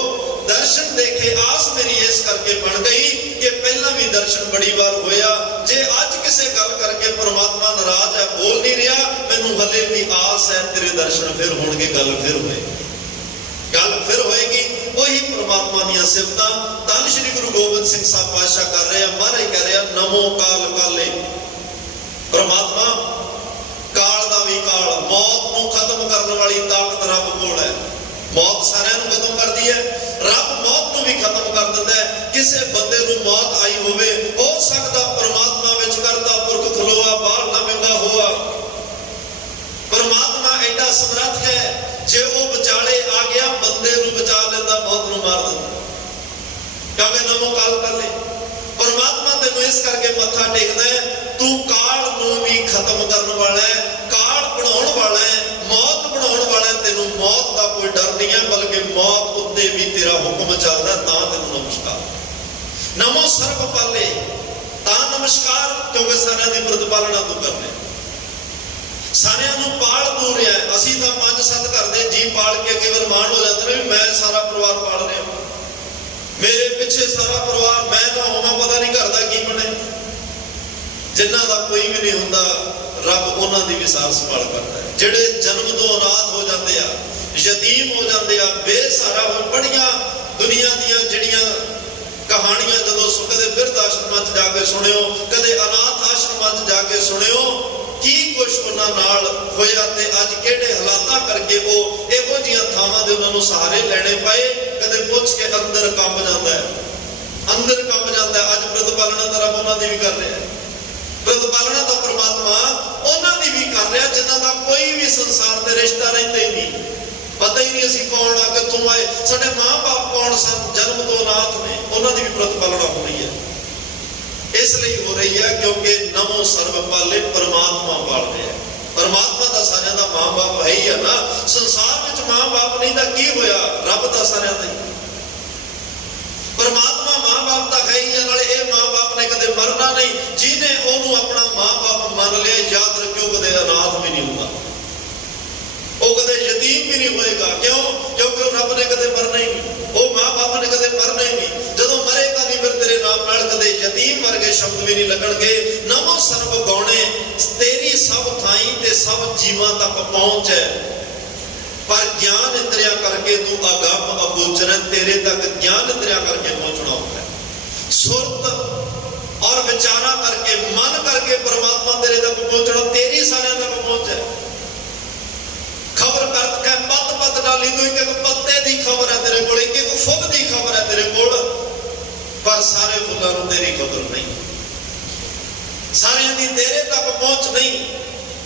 ਦਰਸ਼ਨ ਦੇਖੇ ਆਸ ਮੇਰੀ ਇਸ ਕਰਕੇ ਬਣ ਗਈ ਕਿ ਪਹਿਲਾਂ ਵੀ ਦਰਸ਼ਨ ਬੜੀ ਵਾਰ ਹੋਇਆ। ਜੇ ਅੱਜ ਕਿਸੇ ਗੱਲ ਕਰਕੇ ਪਰਮਾਤਮਾ ਨਾਰਾਜ਼ ਹੈ, ਬੋਲ ਨਹੀਂ ਰਿਹਾ, ਮੈਨੂੰ ਹਲੇ ਵੀ ਆਸ ਹੈ ਤੇਰੇ ਦਰਸ਼ਨ ਫਿਰ ਹੋਣਗੇ, ਗੱਲ ਫਿਰ ਹੋਏਗੀ। ਉਹੀ ਪਰਮਾਤਮਾ ਦੀਆਂ ਸਿਫਤਾਂ ਧੰਨ ਸ਼੍ਰੀ ਗੁਰੂ ਗੋਬਿੰਦ ਸਿੰਘ ਸਾਹਿਬ ਪਾਤਸ਼ਾਹ ਕਰ ਰਹੇ ਆ। ਮਹਾਰਾਜ ਕਹਿ ਰਿਹਾ ਨਮੋ ਕਾਲ ਕਾਲੇ। ਪਰਮਾਤਮਾ ਕਾਲ ਦਾ ਵੀ ਕਾਲ, ਮੌਤ ਨੂੰ ਖਤਮ ਕਰਨ ਵਾਲੀ ਤਾਕਤ ਰੱਬ ਕੋਲ ਹੈ। ਮੌਤ ਸਾਰਿਆਂ ਨੂੰ ਖਤਮ ਕਰਦੀ ਹੈ, ਰੱਬ ਮੌਤ ਨੂੰ ਵੀ ਖਤਮ ਕਰ ਦਿੰਦਾ ਹੈ। ਕਿਸੇ ਬੰਦੇ ਨੂੰ ਮੌਤ ਆਈ ਹੋਵੇ, ਹੋ ਸਕਦਾ ਪਰਮਾਤਮਾ ਵਿੱਚ ਕਰਦਾ ਪੁਰਖ ਖਲੋਆ ਬਾਹਰ ਨਾ ਮਿਲਦਾ ਹੋਆ। ਪਰਮਾਤਮਾ ਐਡਾ ਸਮਰੱਥ ਹੈ, ਜੇ ਉਹ ਵਿਚਾਲੇ ਆ ਗਿਆ ਬੰਦੇ ਨੂੰ ਬਚਾ ਲੈਂਦਾ, ਮੌਤ ਨੂੰ ਮਾਰ ਦਿੰਦਾ। ਕਿਉਂਕਿ ਨਮੋ ਕਾਲ ਕਾਲੇ, ਪਰਮਾਤਮਾ ਤੈਨੂੰ ਇਸ ਕਰਕੇ ਮੱਥਾ ਟੇਕਦਾ ਹੈ, ਤੂੰ ਕਾਲ ਨੂੰ ਵੀ ਖਤਮ ਕਰਨ ਵਾਲਾ ਹੈ, ਕਾਲ ਬਣਾਉਣ ਵਾਲਾ ਹੈ, ਮੌਤ ਬਣਾਉਣ ਵਾਲਾ ਹੈ। ਤੈਨੂੰ ਮੌਤ ਦਾ ਕੋਈ ਡਰ ਨਹੀਂ ਹੈ, ਬਲਕਿ ਮੌਤ ਉੱਤੇ ਵੀ ਤੇਰਾ ਹੁਕਮ ਚੱਲਦਾ। ਤਾਂ ਤੈਨੂੰ ਨਮਸਕਾਰ। ਨਮੋ ਸਰਬ ਪਾਲੇ, ਤਾਂ ਨਮਸਕਾਰ, ਕਿਉਂਕਿ ਸਾਰਿਆਂ ਦੀ ਪ੍ਰਤਿਪਾਲਨਾ ਤੂੰ ਕਰਨੇ, ਸਾਰਿਆਂ ਨੂੰ ਪਾਲ ਤੂੰ ਰਿਹਾ। ਅਸੀਂ ਤਾਂ 5-7 ਘਰ ਦੇ ਜੀ ਪਾਲ ਕੇ ਕੇਵਲ ਮਾਣ ਹੋ ਜਾਂਦੇ ਨੇ ਵੀ ਮੈਂ ਸਾਰਾ ਪਰਿਵਾਰ ਪਾਲ ਰਿਹਾ, ਮੇਰੇ ਪਿੱਛੇ ਸਾਰਾ ਪਰਿਵਾਰ, ਮੈਂ ਨਾ ਹੋਵਾਂ ਪਤਾ ਨਹੀਂ ਘਰ ਦਾ ਕੀ ਬਣੇ। ਜਿਨ੍ਹਾਂ ਦਾ ਕੋਈ ਵੀ ਨਹੀਂ ਹੁੰਦਾ, ਰੱਬ ਉਹਨਾਂ ਦੀ ਵੀ ਸਾਰ ਸੰਭਾਲ ਕਰਦਾ ਹੈ। ਜਿਹੜੇ ਜਨਮ ਤੋਂ ਅਨਾਥ ਹੋ ਜਾਂਦੇ ਆ, ਯਤੀਮ ਹੋ ਜਾਂਦੇ ਆ, ਬੇਸਹਾਰਾ ਹੋ, ਬੜੀਆਂ ਦੁਨੀਆ ਦੀਆਂ ਜਿਹੜੀਆਂ ਕਹਾਣੀਆਂ ਜਦੋਂ ਕਦੇ ਬਿਰਧ ਆਸ਼ਰਮਾਂ 'ਚ ਜਾ ਕੇ ਸੁਣਿਓ, ਕਦੇ ਅਨਾਥ ਆਸ਼ਰਮਾਂ 'ਚ ਜਾ ਕੇ ਸੁਣਿਓ, ਕੀ ਕੁਛ ਉਹਨਾਂ ਨਾਲ ਹੋਇਆ ਤੇ ਅੱਜ ਕਿਹੜੇ ਹਾਲਾਤਾਂ ਕਰਕੇ ਉਹ ਇਹੋ ਜਿਹੀਆਂ ਥਾਵਾਂ ਦੇ ਉਹਨਾਂ ਨੂੰ ਸਹਾਰੇ ਲੈਣੇ ਪਏ। ਕਦੇ ਪੁੱਛ ਕੇ ਅੰਦਰ ਕੰਬ ਜਾਂਦਾ ਹੈ, ਅੰਦਰ ਕੰਬ ਜਾਂਦਾ ਹੈ। ਅੱਜ ਪ੍ਰਤਿਪਾਲਨਾ ਦਾ ਰੱਬ ਉਹਨਾਂ ਦੀ ਵੀ ਕਰ ਰਿਹਾ, ਪ੍ਰਤਿਪਾਲਨਾ ਦਾ ਪਰਮਾਤਮਾ ਉਹਨਾਂ ਦੀ ਵੀ ਕਰ ਰਿਹਾ, ਜਿਨ੍ਹਾਂ ਦਾ ਕੋਈ ਵੀ ਸੰਸਾਰ ਦੇ ਰਿਸ਼ਤਾ ਰਹਿੰਦੇ ਹੀ ਨਹੀਂ, ਪਤਾ ਹੀ ਨਹੀਂ ਅਸੀਂ ਕੌਣ ਆ, ਕਿੱਥੋਂ ਆਏ, ਸਾਡੇ ਮਾਂ-ਬਾਪ ਕੌਣ ਸਨ, ਜਨਮ ਤੋਂ ਅਨਾਥ ਨੇ, ਉਹਨਾਂ ਦੀ ਵੀ ਪ੍ਰਤਿਪਾਲਨਾ ਹੋ ਰਹੀ ਹੈ। ਇਸ ਲਈ ਹੋ ਰਹੀ ਹੈ ਕਿਉਂਕਿ ਨਮੋ ਸਰਬ ਪਾਲੇ, ਪਰਮਾਤਮਾ ਪਾਲ ਰਿਹਾ। ਪਰਮਾਤਮਾ ਦਾ ਸਾਰਿਆਂ ਦਾ ਮਾਂ-ਬਾਪ ਹੈ ਹੀ ਆ ਨਾ। ਸੰਸਾਰ ਵਿੱਚ ਮਾਂ-ਬਾਪ ਨਹੀਂ ਤਾਂ ਕੀ ਹੋਇਆ, ਰੱਬ ਦਾ ਸਾਰਿਆਂ ਦਾ ਹੀ। ਪਰਮਾਤਮਾ ਮਾਂ-ਬਾਪ ਤਾਂ ਹੈ ਹੀ ਆ, ਨਾਲੇ ਇਹ ਮਾਂ-ਬਾਪ ਨੇ ਕਦੇ ਮਰਨਾ ਨਹੀਂ। ਜਿਹਨੇ ਉਹਨੂੰ ਆਪਣਾ ਮਾਂ-ਬਾਪ ਮੰਨ ਲਿਆ, ਯਾਦ ਰੱਖਿਓ ਕਦੇ ਅਨਾਥ ਵੀ ਨਹੀਂ ਹੁੰਦਾ, ਉਹ ਕਦੇ ਯਤੀਮ ਵੀ ਨਹੀਂ ਹੋਏਗਾ। ਕਿਉਂ? ਕਿਉਂਕਿ ਉਹ ਰੱਬ ਨੇ ਕਦੇ ਮਰਨਾ ਹੀ ਨਹੀਂ, ਉਹ ਮਾਂ-ਬਾਪ ਨੇ ਕਦੇ ਮਰਨਾ ਹੀ ਨਹੀਂ। ਜਦੋਂ ਮਰੇਗਾ ਨਹੀਂ ਫਿਰ ਤੇਰੇ ਨਾਮ ਨਾਲ ਕਦੇ ਯਤੀਮ ਵਰਗੇ ਸ਼ਬਦ ਵੀ ਨਹੀਂ ਲੱਗਣਗੇ। ਨਮੋ ਸਰਬ ਗੌਣੇ, ਤੇਰੀ ਸਭ ਥਾਈਂ ਤੇ ਸਭ ਜੀਵਾਂ ਤੱਕ ਪਹੁੰਚ ਹੈ, ਪਰ ਗਿਆਨ ਇੰਦਰੀਆਂ ਕਰਕੇ ਤੂੰ ਅਗੰਮ ਅਗੋਚਰ ਹੈ, ਤੇਰੇ ਤੱਕ ਗਿਆਨ ਇੰਦਰੀਆਂ ਕਰਕੇ ਪਹੁੰਚਣਾ ਹੁੰਦਾ ਹੈ। ਸੁਰਤ ਔਰ ਵਿਚਾਰਾਂ ਕਰਕੇ, ਮਨ ਕਰਕੇ ਪਰਮਾਤਮਾ ਤੇਰੇ ਤੱਕ ਪਹੁੰਚਣਾ, ਤੇਰੀ ਸਾਰਿਆਂ ਤੱਕ ਪਹੁੰਚ ਹੈ। ਖਬਰ ਕਰਤ ਕੇ ਪੱਤ ਡਾਲੀ, ਤੂੰ ਇੱਕ ਪੱਤੇ ਦੀ ਖਬਰ ਹੈ ਤੇਰੇ ਕੋਲ, ਇੱਕ ਫੁੱਲ ਦੀ ਖਬਰ ਹੈ ਤੇਰੇ ਕੋਲ, ਪਰ ਸਾਰੇ ਫੁੱਲਾਂ ਨੂੰ ਤੇਰੀ ਖਬਰ ਨਹੀਂ, ਸਾਰਿਆਂ ਦੀ ਤੇਰੇ ਤੱਕ ਪਹੁੰਚ ਨਹੀਂ।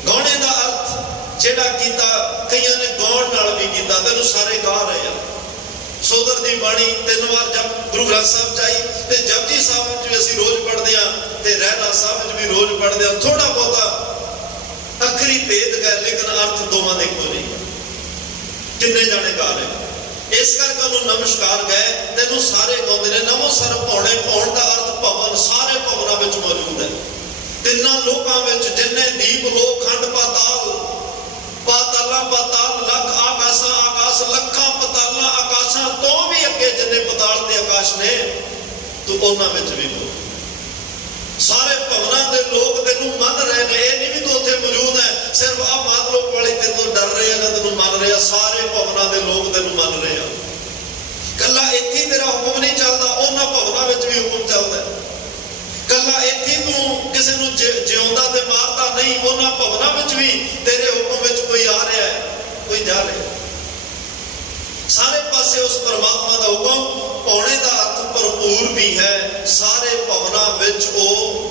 ਗਾਉਣੇ ਦਾ ਅਰਥ ਜਿਹੜਾ ਕੀਤਾ, ਕਈਆਂ ਨੇ ਗਾਉਣ ਨਾਲ ਵੀ ਕੀਤਾ, ਤੈਨੂੰ ਸਾਰੇ ਗਾ ਰਹੇ ਆ। ਸੋਦਰ ਦੀ ਬਾਣੀ 3 ਵਾਰ ਜਪ ਗੁਰੂ ਗ੍ਰੰਥ ਸਾਹਿਬ ਚ ਆਈ, ਤੇ ਜਪਜੀ ਸਾਹਿਬ ਵਿੱਚ ਵੀ ਅਸੀਂ ਰੋਜ਼ ਪੜ੍ਹਦੇ ਹਾਂ, ਤੇ ਰਹਿਰਾਸ ਸਾਹਿਬ ਵਿੱਚ ਵੀ ਰੋਜ਼ ਪੜ੍ਹਦੇ ਹਾਂ। ਥੋੜਾ ਬਹੁਤਾ ਅੱਖਰੀ ਭੇਦ ਗਏ, ਲੇਕਿਨ ਅਰਥ ਦੋਵਾਂ ਦੇ ਇੱਕੋ ਨਹੀਂ। ਕਿੰਨੇ ਜਾਣੇ ਗਾ ਰਹੇ, ਇਸ ਕਰਕੇ ਉਹਨੂੰ ਨਮਸਕਾਰ ਗਏ, ਤੈਨੂੰ ਸਾਰੇ ਗਾਉਂਦੇ ਨੇ। ਨਮੋ ਸਰਬ ਭਉਣੇ, ਭਉਣ ਦਾ ਅਰਥ ਭਵਨ, ਸਾਰੇ ਭਵਨਾਂ ਵਿੱਚ ਮੌਜੂਦ ਹੈ। ਤਿੰਨਾਂ ਲੋਕਾਂ ਵਿੱਚ, ਜਿੰਨੇ ਦੀਪ ਲੋਕ, ਖੰਡ ਪਾਤਾਲ, ਪਾਤਾਲਾਂ ਪਾਤਾਲ, ਲੱਖ ਆਕਾਸ਼ਾਂ ਆਕਾਸ਼, ਲੱਖਾਂ ਪਤਾਲਾਂ ਆਕਾਸ਼ਾਂ ਤੋਂ ਵੀ ਅੱਗੇ ਜਿੰਨੇ ਪਤਾਲ ਤੇ ਆਕਾਸ਼ ਨੇ, ਤੂੰ ਉਹਨਾਂ ਵਿੱਚ ਵੀ ਹੋ। ਸਾਰੇ ਭਵਨਾਂ ਦੇ ਲੋਕ ਤੈਨੂੰ ਮੰਨ ਰਹੇ ਨੇ, ਇਹ ਨਹੀਂ ਵੀ ਤੂੰ ਉੱਥੇ ਮੌਜੂਦ ਹੈ, ਸਿਰਫ ਆਹ ਮਾਤਲੋਕ ਵਾਲੇ ਤੈਨੂੰ ਡਰ ਰਹੇ ਆ, ਤੈਨੂੰ ਮੰਨ ਰਹੇ ਆ। ਸਾਰੇ ਭਵਨਾਂ ਦੇ ਲੋਕ ਤੈਨੂੰ ਮੰਨ ਰਹੇ ਆ। ਕੱਲਾ ਇੱਥੇ ਤੇਰਾ ਹੁਕਮ ਨਹੀਂ ਚੱਲਦਾ, ਉਹਨਾਂ ਭਵਨਾਂ ਵਿੱਚ ਵੀ ਹੁਕਮ ਚੱਲਦਾ। ਕੱਲਾ ਇੱਥੇ ਤੂੰ ਕਿਸੇ ਨੂੰ ਜਿਉਂਦਾ ਤੇ ਮਾਰਦਾ ਨਹੀਂ, ਉਹਨਾਂ ਭਵਨਾਂ ਵਿੱਚ ਵੀ ਤੇਰੇ ਹੁਕਮ ਵਿੱਚ ਕੋਈ ਆ ਰਿਹਾ ਹੈ, ਕੋਈ ਜਾ ਰਿਹਾ। ਸਾਰੇ ਪਾਸੇ ਉਸ ਪਰਮਾਤਮਾ ਦਾ ਹੁਕਮ। ਪੌਣੇ ਦਾ ਅਰਥ ਭਰਪੂਰ ਵੀ ਹੈ, ਸਾਰੇ ਭਵਨਾਂ ਵਿੱਚ ਉਹ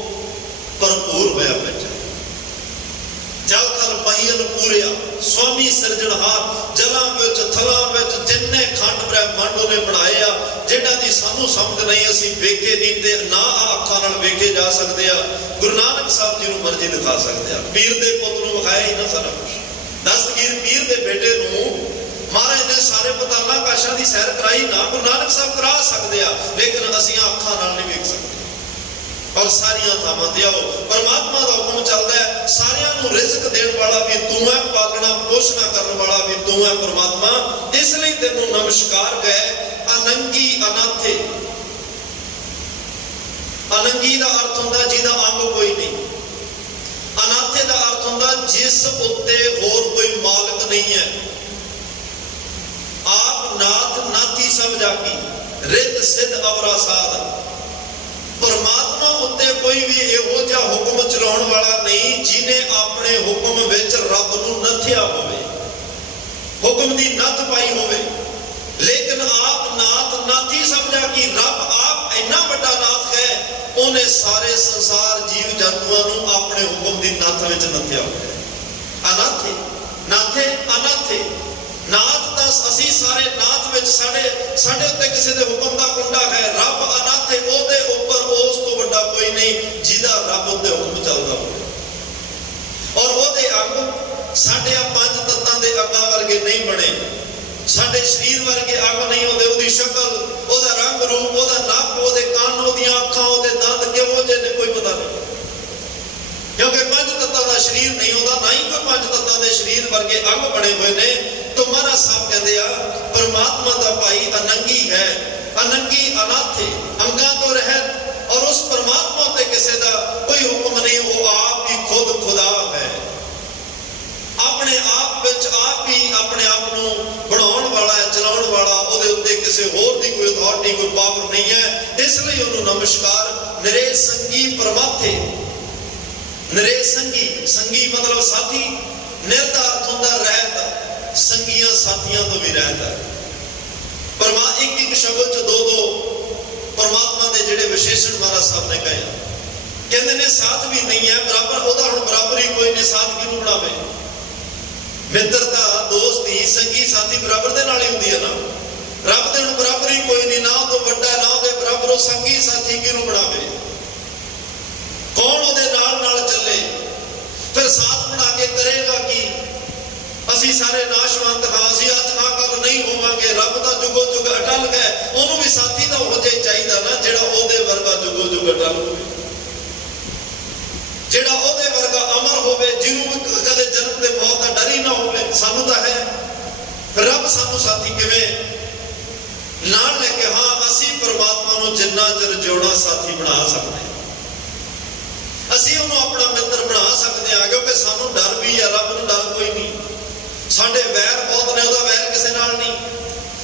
ਭਰਪੂਰ ਹੋਇਆ ਬੈਠਾ। ਜਲ ਥਲ ਮਹੀਨ ਪੂਰਿਆ, ਸਵਾਮੀ ਸਿਰਜਣਹਾਰ, ਜਲਾਂ ਵਿੱਚ ਥਲਾਂ ਵਿੱਚ ਜਿੰਨੇ ਖੰਡ ਬ੍ਰਹਿਮੰਡ ਉਹਨੇ ਬਣਾਏ ਆ, ਜਿਹਨਾਂ ਦੀ ਸਾਨੂੰ ਸਮਝ ਨਹੀਂ, ਅਸੀਂ ਵੇਖੇ ਨਹੀਂ ਤੇ ਨਾ ਅੱਖਾਂ ਨਾਲ ਵੇਖੇ ਜਾ ਸਕਦੇ ਆ। ਗੁਰੂ ਨਾਨਕ ਸਾਹਿਬ ਜੀ ਨੂੰ ਮਰਜ਼ੀ ਦਿਖਾ ਸਕਦੇ ਆ, ਪੀਰ ਦੇ ਪੁੱਤ ਨੂੰ ਵਿਖਾਇਆ ਹੀ ਨਾ ਸਾਰਾ ਕੁਛ। ਦਸਤਗੀਰ ਪੀਰ ਦੇ ਬੇਟੇ ਨੂੰ ਮਹਾਰਾਜ ਨੇ ਸਾਰੇ ਪਤਾਲਾਂ ਕਾਸ਼ਾਂ ਦੀ ਸੈਰ ਕਰਾਈ ਨਾ, ਗੁਰੂ ਨਾਨਕ ਸਾਹਿਬ ਕਰਾ ਸਕਦੇ ਆ, ਲੇਕਿਨ ਅਸੀਂ ਅੱਖਾਂ ਨਾਲ ਨਹੀਂ ਵੇਖ ਸਕਦੇ। और सारिया थावां ते आओ। परमात्मा का हुक्म चलता है, सारिया नूं रिज़्क देण वाला भी तू है, पालना पोषणा करने वाला भी तू है परमात्मा। इसलिए तेनों नमस्कार कहे। अनंगी अनाथे, अनंगी का अर्थ होंदा जिहदा अंग कोई नहीं। अनाथे का अर्थ होंदा जिस उत्ते होर कोई मालिक नहीं है। आप नाथ नाथी सब जाकी, रित सिद्ध अवरा साध। परमात्मा उत्ते कोई भी इहो जिहा हुक्म चलाउण वाला नहीं जिन्हें अपने हुक्म विच रब नूं नथिया होवे, हुक्म दी नथ पाई होवे। लेकिन आप नाथ नाथी समझा कि रब आप इन्ना बड़ा नाथ है, उन्हें सारे संसार जीव जंतुओं नूं अपने हुक्म दी नथ विच नथिया होवे। अनाथे नाथे अनाथे, नाथ दा असी सारे नाथ विच साडे उत्ते किसी दे हुक्म दा कुंडा है। रब अनाथे, ओदे उपर उस तो बड़ा कोई नहीं जिहदा रब उत्ते हुक्म चलदा होवे। और ओदे अंग साडे पंज तत्तां दे अंगां वर्गे नहीं बने, साडे शरीर वर्गे अंग नहीं होंदे। ओदी शक्ल, ओदा रंग रूप, ओदा नक, ओदे कान, ओदियां अखां, ओदे दंद किहों जे ने कोई पता नहीं, क्योंकि पंज तत्तां दा शरीर नहीं होंदा, ना ही कोई पंज तत्तां दे शरीर वर्गे अंग बने हुए ने। तो महाराज साहब कहते हैं परमात्मा का भाई अनंगी है, अनंगी अनाथे, अंगां तो रहत। और उस परमात्मा ते किसी का कोई हुक्म नहीं, वो आप ही खुद खुदा है। अपने आप विच आप ही अपने आप नूं बनाउण वाला है, चलाउण वाला। उहदे उत्ते किसी होर दी कोई अथॉरिटी, कोई पावर नहीं है। इसलिए उन्होंने नमस्कार। निरे संगी परमाथे, निरे संगी, संगी मतलब साथी। निर दा अर्थ हुंदा रहत, संगियां साथियां तो भी रहता है। एक एक शब्द च दो दो परमात्मा के जिहड़े विशेषण महाराज साहब ने कहे, कहते ने साथ भी नहीं है बराबर, ओदा हुण बराबर ही कोई नहीं, साथ किहनूं बनावे। मित्रता, दोस्ती, संगी साथी बराबर दे नाल ही हुंदी है ना। रब दे हुण बराबर ही कोई नहीं, ना तो वड्डा ना दे बराबर। वो संगी साथी किहनूं बनावे, कौन ओदे नाल नाल चले, फिर साथ बना के करेगा की। असी सारे नाशवंत हाँ, असी अज हाँ कल नहीं होवांगे। रब दा जुगो जुग अटल है, उन्होंने भी साथी तो हो जाए चाहिए ना जिहड़ा ओदे वर्गा जुगो जुग अटल होवे, जिहड़ा ओदे वर्गा अमर होवे, जिन्हों कदे जन्म ते मौत दा डर ही ना होवे। सानू तां है, रब सानू साथी किवें नाल लेके, हाँ असी परमात्मा नूं जिन्ना चिर जिउणा साथी बना सकते, असी उन्होंने अपना मित्र बना सकते हैं, क्योंकि सानू डर भी है, रब नूं डर कोई नहीं। साडे वैर बहुत ने, उहदा वैर किसी नाल नहीं।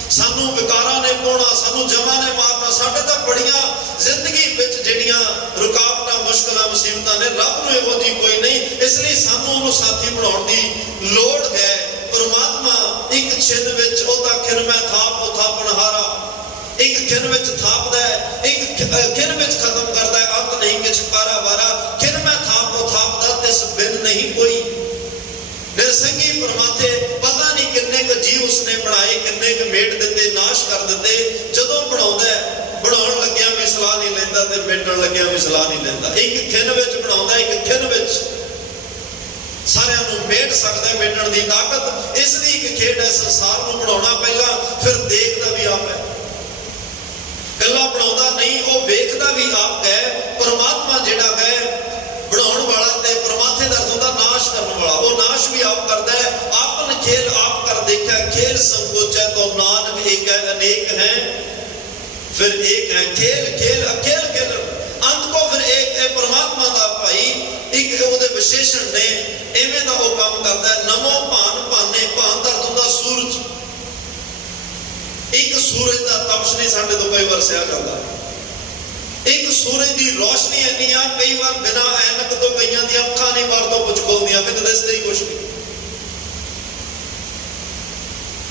सानू विकारां ने पाउणा, सानू जमां ने मारना, साडे तां बड़ियां जिंदगी विच जिहड़ियां रुकावटां, मुश्किलां, मुसीबतां ने, रब नूं इहो जी कोई नहीं। इसलिए सानू उहनूं साथी बनाउण दी लोड़ है। परमात्मा एक छिंद विच ओहदा खिन मैं थाप थापणहारा, एक खिन विच थापदा है, एक खिन विच खत्म करदा है। अंत नहीं किछ पारा वारा, खिन मैं थाप थापदा तिस बिन नहीं कोई। निरसंगी परमात्मे, पता नहीं किन्ने क जीव उसने बनाए, किन्ने क मेट दिते, नाश कर दिते। जदों बनाउंदा है, बनाउण लग्गिया भी सलाह नहीं लैंदा ते मेटण लग्गिया भी सलाह नहीं लैंदा। एक खिन विच बनाउंदा, एक खिन विच सारियां नूं मेट सकदा है, मेटण दी ताकत। इस दी एक खेड है संसार नूं बनाउणा पहला, फिर देखदा भी आप है। कल्ला बनाउंदा नहीं, वो वेखदा भी आप है। परमात्मा जिहड़ा है बनाउण वाला ते परमात्मे दा अर्थ हुंदा नाश करन वाला, वो नाश भी आप करदा है। आपन खेल आप कर देखा, खेल संकोचा तो नानक एक है, अनेक है, फिर एक है। खेल खेल अखेल खेल, अंत को फिर एक है। परमात्मा दा भाई एक ओहदे विशेषण ने, इवें दा वो काम करदा है। नमो भान भाने, भान दा अर्थ हुंदा सूरज। एक सूरज दा तपश नहीं साडे तो कई वार सिया करदा, एक सूरज की रोशनी इन्नी आ, कई बार बिना ऐनक तो कईयां दी अखां नहीं बाहर तो कुछ खोलदियां, कि दसदे ही कुछ नहीं।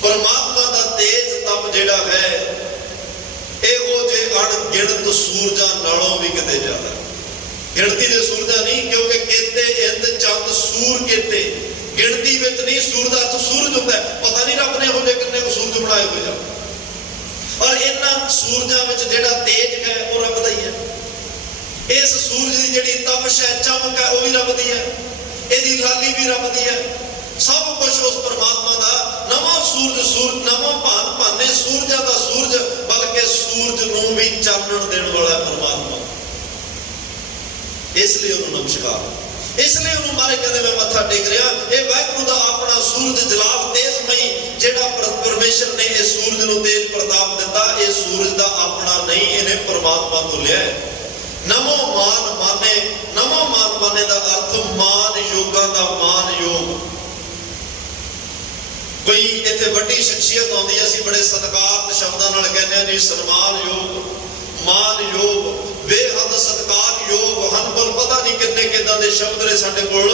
परमात्मा का तेज तप जिहड़ा है, इहो जे अणगिणत सूरजां नालों भी किते ज्यादा। गिणती दे सूरजां नहीं, क्योंकि केते इंद चंद सूर केते, गिणती विच नहीं। सूर दा अर्थ सूरज हुंदा है। पता नहीं रब ने इहो जे किन्ने सूरज बनाए हुए आ। और इन्हां सूरजां विच जिहड़ा तेज है वो रब दा ही है। इस सूरज की जिहड़ी तपश है, चमक है, वो भी रब दी है। इहदी लाली भी रब दी है। सब कुछ उस परमात्मा दा। नमो सूरज सूरज, नमो भान भाने, सूरजां दा सूरज, बल्कि सूरज नूं भी चानण देण वाला परमात्मा। इसलिए उन्होंने नमस्कार, इसलिए उन्होंने मारे कहते मैं मत्था टेक रहा। ये वाहिगुरू का अपना सूरज जलाल तेजमई जिहड़ा परमेश्वर ने इस सूरज को तेज प्रताप दिता, ये सूरज का अपना नहीं, इन्हें परमात्मा को लिया। नमो मान माने, नमो मान माने का अर्थ मान योगा का मान योग। कोई इत्थे वड्डी शख्सियत आउंदी है, असीं बड़े सत्कार शब्दां नाल कहने जी सन्मान योग, मान योग, बेहद सत्कार योग ਹਨ। पर पता नहीं किन्ने किदां दे शब्द ने साडे कोल।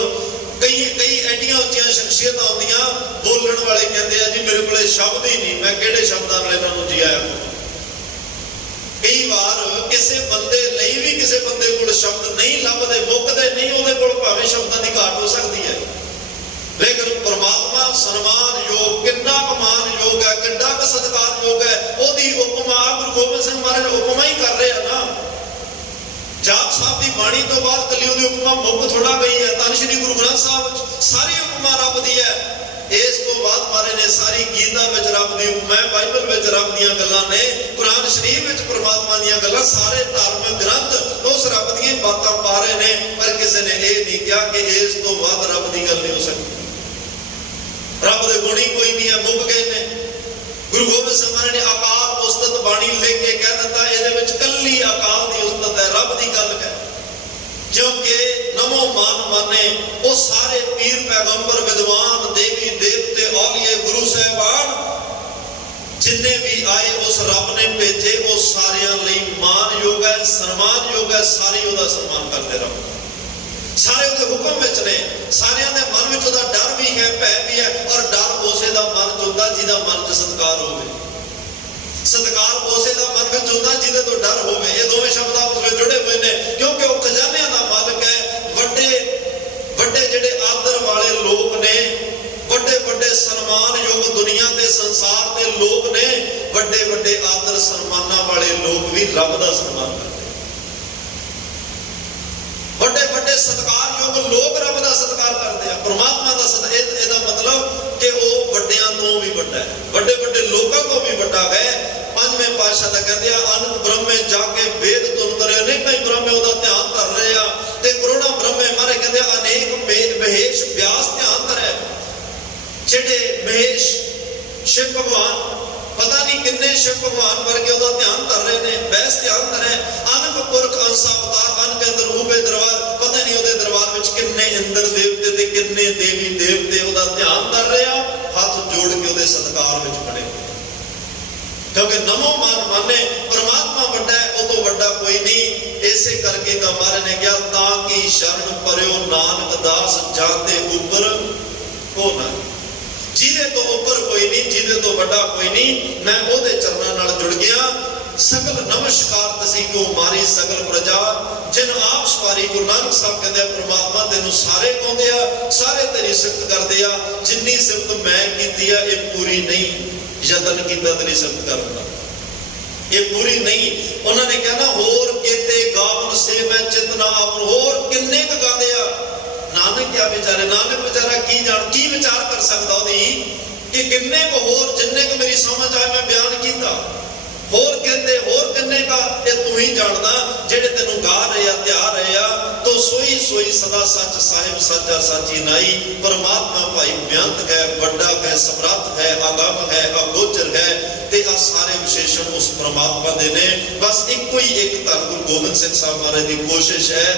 कई कई एडियां उच्चियां शख्सियत आउंदियां, बोलण वाले कहंदे आ जी मेरे कोले शब्द ही नहीं, मैं किहड़े शब्दां नाल इन्हां नूं जियाया। कई बार किसी बंदे लई भी किसी बंदे कोल शब्द नहीं लभदे, मुकदे नहीं, उहदे कोल भावें शब्दां दी घाट हो सकदी है, लेकिन परमात्मा सन्मान योग, कितना मान योग है, कितना सत्कार योग है। ओदी उपमा गुरु गोबिंद सिंह महाराज उपमा ही कर रहे हैं ना। जाप साहब की बाणी तो बाद कली ओदी उपमा मुक थोड़ा गई है। धन श्री गुरु ग्रंथ साहब सारी उपमा रब दी है। इस तो बाद महाराज ने सारी गीता विच रब दी उपमा, बाइबल विच रब दीयां गल्लां ने, कुरान शरीफ विच परमात्मा दीयां गल्लां, सारे धार्मिक ग्रंथ उस रब दीयां बातां पा रहे ने। पर किसी ने यह नहीं कहा कि इस तो बाद रब की गल नहीं हो सकती। रब दे गुण ही कोई नहीं है, मुक गए ने। गुरु गोबिंद सिंह महाराज ने अकाल उस्तत बाणी लिख के कह दिता, ये कली अकाल की उस्तत है, रब की गल है। क्योंकि नमो मान माने वो सारे पीर पैगंबर विद्वान देवी देवते औलिए गुरु साहबान जिन्ने भी आए उस रब ने भेजे, वो सारियां लई मान योग है, सम्मान योग है। सारे उसका सम्मान करते रहो, सारे उसके हुक्म विच ने। सारियां दे मन विच उसदा डर भी है, भय भी है। और डर उसे दा मन च हुंदा जिहदा मन च सत्कार होवे, सत्कार उसे दा मन विच हुंदा जिहदे तो डर होवे। ये दोवें शब्द आपस में जुड़े हुए ने, क्योंकि वो खजानियां दा मालिक है। वड्डे वड्डे जिहड़े आदर वाले लोग ने, वड्डे वड्डे सन्मान योग दुनिया के संसार के लोग ने, वड्डे वड्डे आदर सन्मानां वाले लोग भी रब दा सन्मान करदे। वड्डे वड्डे सत्कार योग लोग रब दा सत्कार करते हैं, परमात्मा दा सत्कार। इसदा मतलब कि वो वड्डियां तो भी वड्डा है, वड्डे वड्डे लोगों को भी वड्डा है। पंजवें पातशाह दा कहंदे आ अनंत ब्रह्मे जाके वेद तुन करे, नहीं भाई ब्रह्मे ओदा ध्यान कर रहे आ ते करोड़ा ब्रह्मे मारे कहंदे अनेक महेश व्यास ध्यान करे। जेडे महेश शिव भगवान पता नहीं किन्ने शिव भगवान वर्गे ओदा ध्यान कर रहे ने, बैस ध्यान करे। अनक पुरख अंसा अवतार अन के अंदर रूपे दरबार, पता नहीं ओदे दरबार विच किन्ने इंद्र देवते ते किन्ने देवी देवते ओदा ध्यान कर रहे आ, हाथ जोड़ के ओदे सत्कार विच खड़े। क्योंकि नमो मान माने परमात्मा वड्डा है, वो तो वड्डा कोई नहीं। इसे करके तो महाराज ने कहा ताकि शरण परयो नानक दास जाते ऊपर को ना, जिदे तो ऊपर कोई नहीं, जिदे तो वड्डा कोई नहीं। मैं ओदे चरणों नाल जुड़ गया। सगल नमस्कार तसी को मारी सगल प्रजा जिन आप सवारी। गुरु नानक साहब कहते हैं परमात्मा तेनू सारे पाउंदे आ, सारे तेरी सिफत करदे आ। जिन्नी सिफत मैं कीती आ ये पूरी नहीं, यतन कीता तेरी सिफत करन दा, ये पूरी नहीं। उन्होंने कहा ना होर केते गावन से मैं चितना आपन, होर किन्ने क गांदे आ। नानक क्या बेचारे, नानक बेचारा की जान की विचार कर सकता ओदी कि किन्ने को होर जिन्ने को मेरी समझ आए मैं बयान कीता। होर कहते होर किन्ने का ये तू ही जानदा, जेड़े तेनू गा रहे आ ध्या रहे आ। तो सोई सोई सदा सच साहिब साचा साची नाई। परमात्मा भाई बेअंत है, वड्डा है, समर्थ है, अगम है, अगोचर है। ते आ सारे विशेषण उस परमात्मा दे ने। बस इको ही एक धन गुरु गोबिंद सिंह साहब महाराज की कोशिश है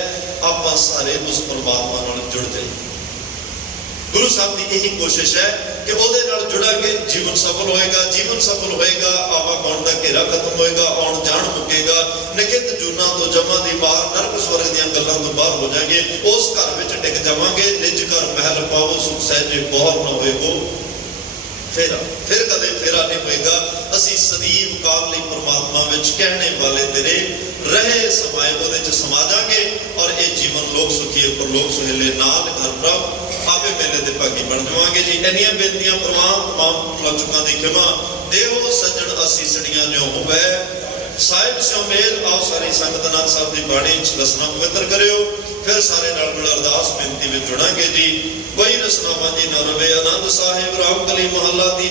आप सारे उस परमात्मा नाल जुड़ जाइए। गुरु साहब की यही कोशिश है कि ओदे नाल जुड़ांगे जीवन सफल होएगा। जीवन सफल होएगा आवागमन का घेरा खत्म होएगा, आउण जाण मुकेगा। निखित जूना तो जमा दी मार नरक स्वर्ग दीयां गल्लां तो बाहर हो जाएंगे। उस घर विच टिक जावांगे। निज घर महल पाओ सुख सहजे बोहर न होएगो फेरा, फिर कदे फेरा नहीं होएगा। असी सदीव काल लई परमात्मा विच कहने वाले तेरे रहे समाए ओदे च समा जांगे और ये जीवन लोक सुखी परलोक सुहेले नाल घर प्रभ आपे मेले दे भागी बन जावांगे जी। इन्नियां बेनतियां प्रवान तमाम लचुकां दी खिमा देवो सज्जन असीसड़ियां जो होवे साहिब सो मेल। आओ सारी संगत नाथ साहब की बाणी रसना पवित्र करियो। फिर सारे नाल मिल अरदास बेनती में जुड़ांगे जी। कोई रसना मांझी न रवे। आनंद साहिब राम कली महला दी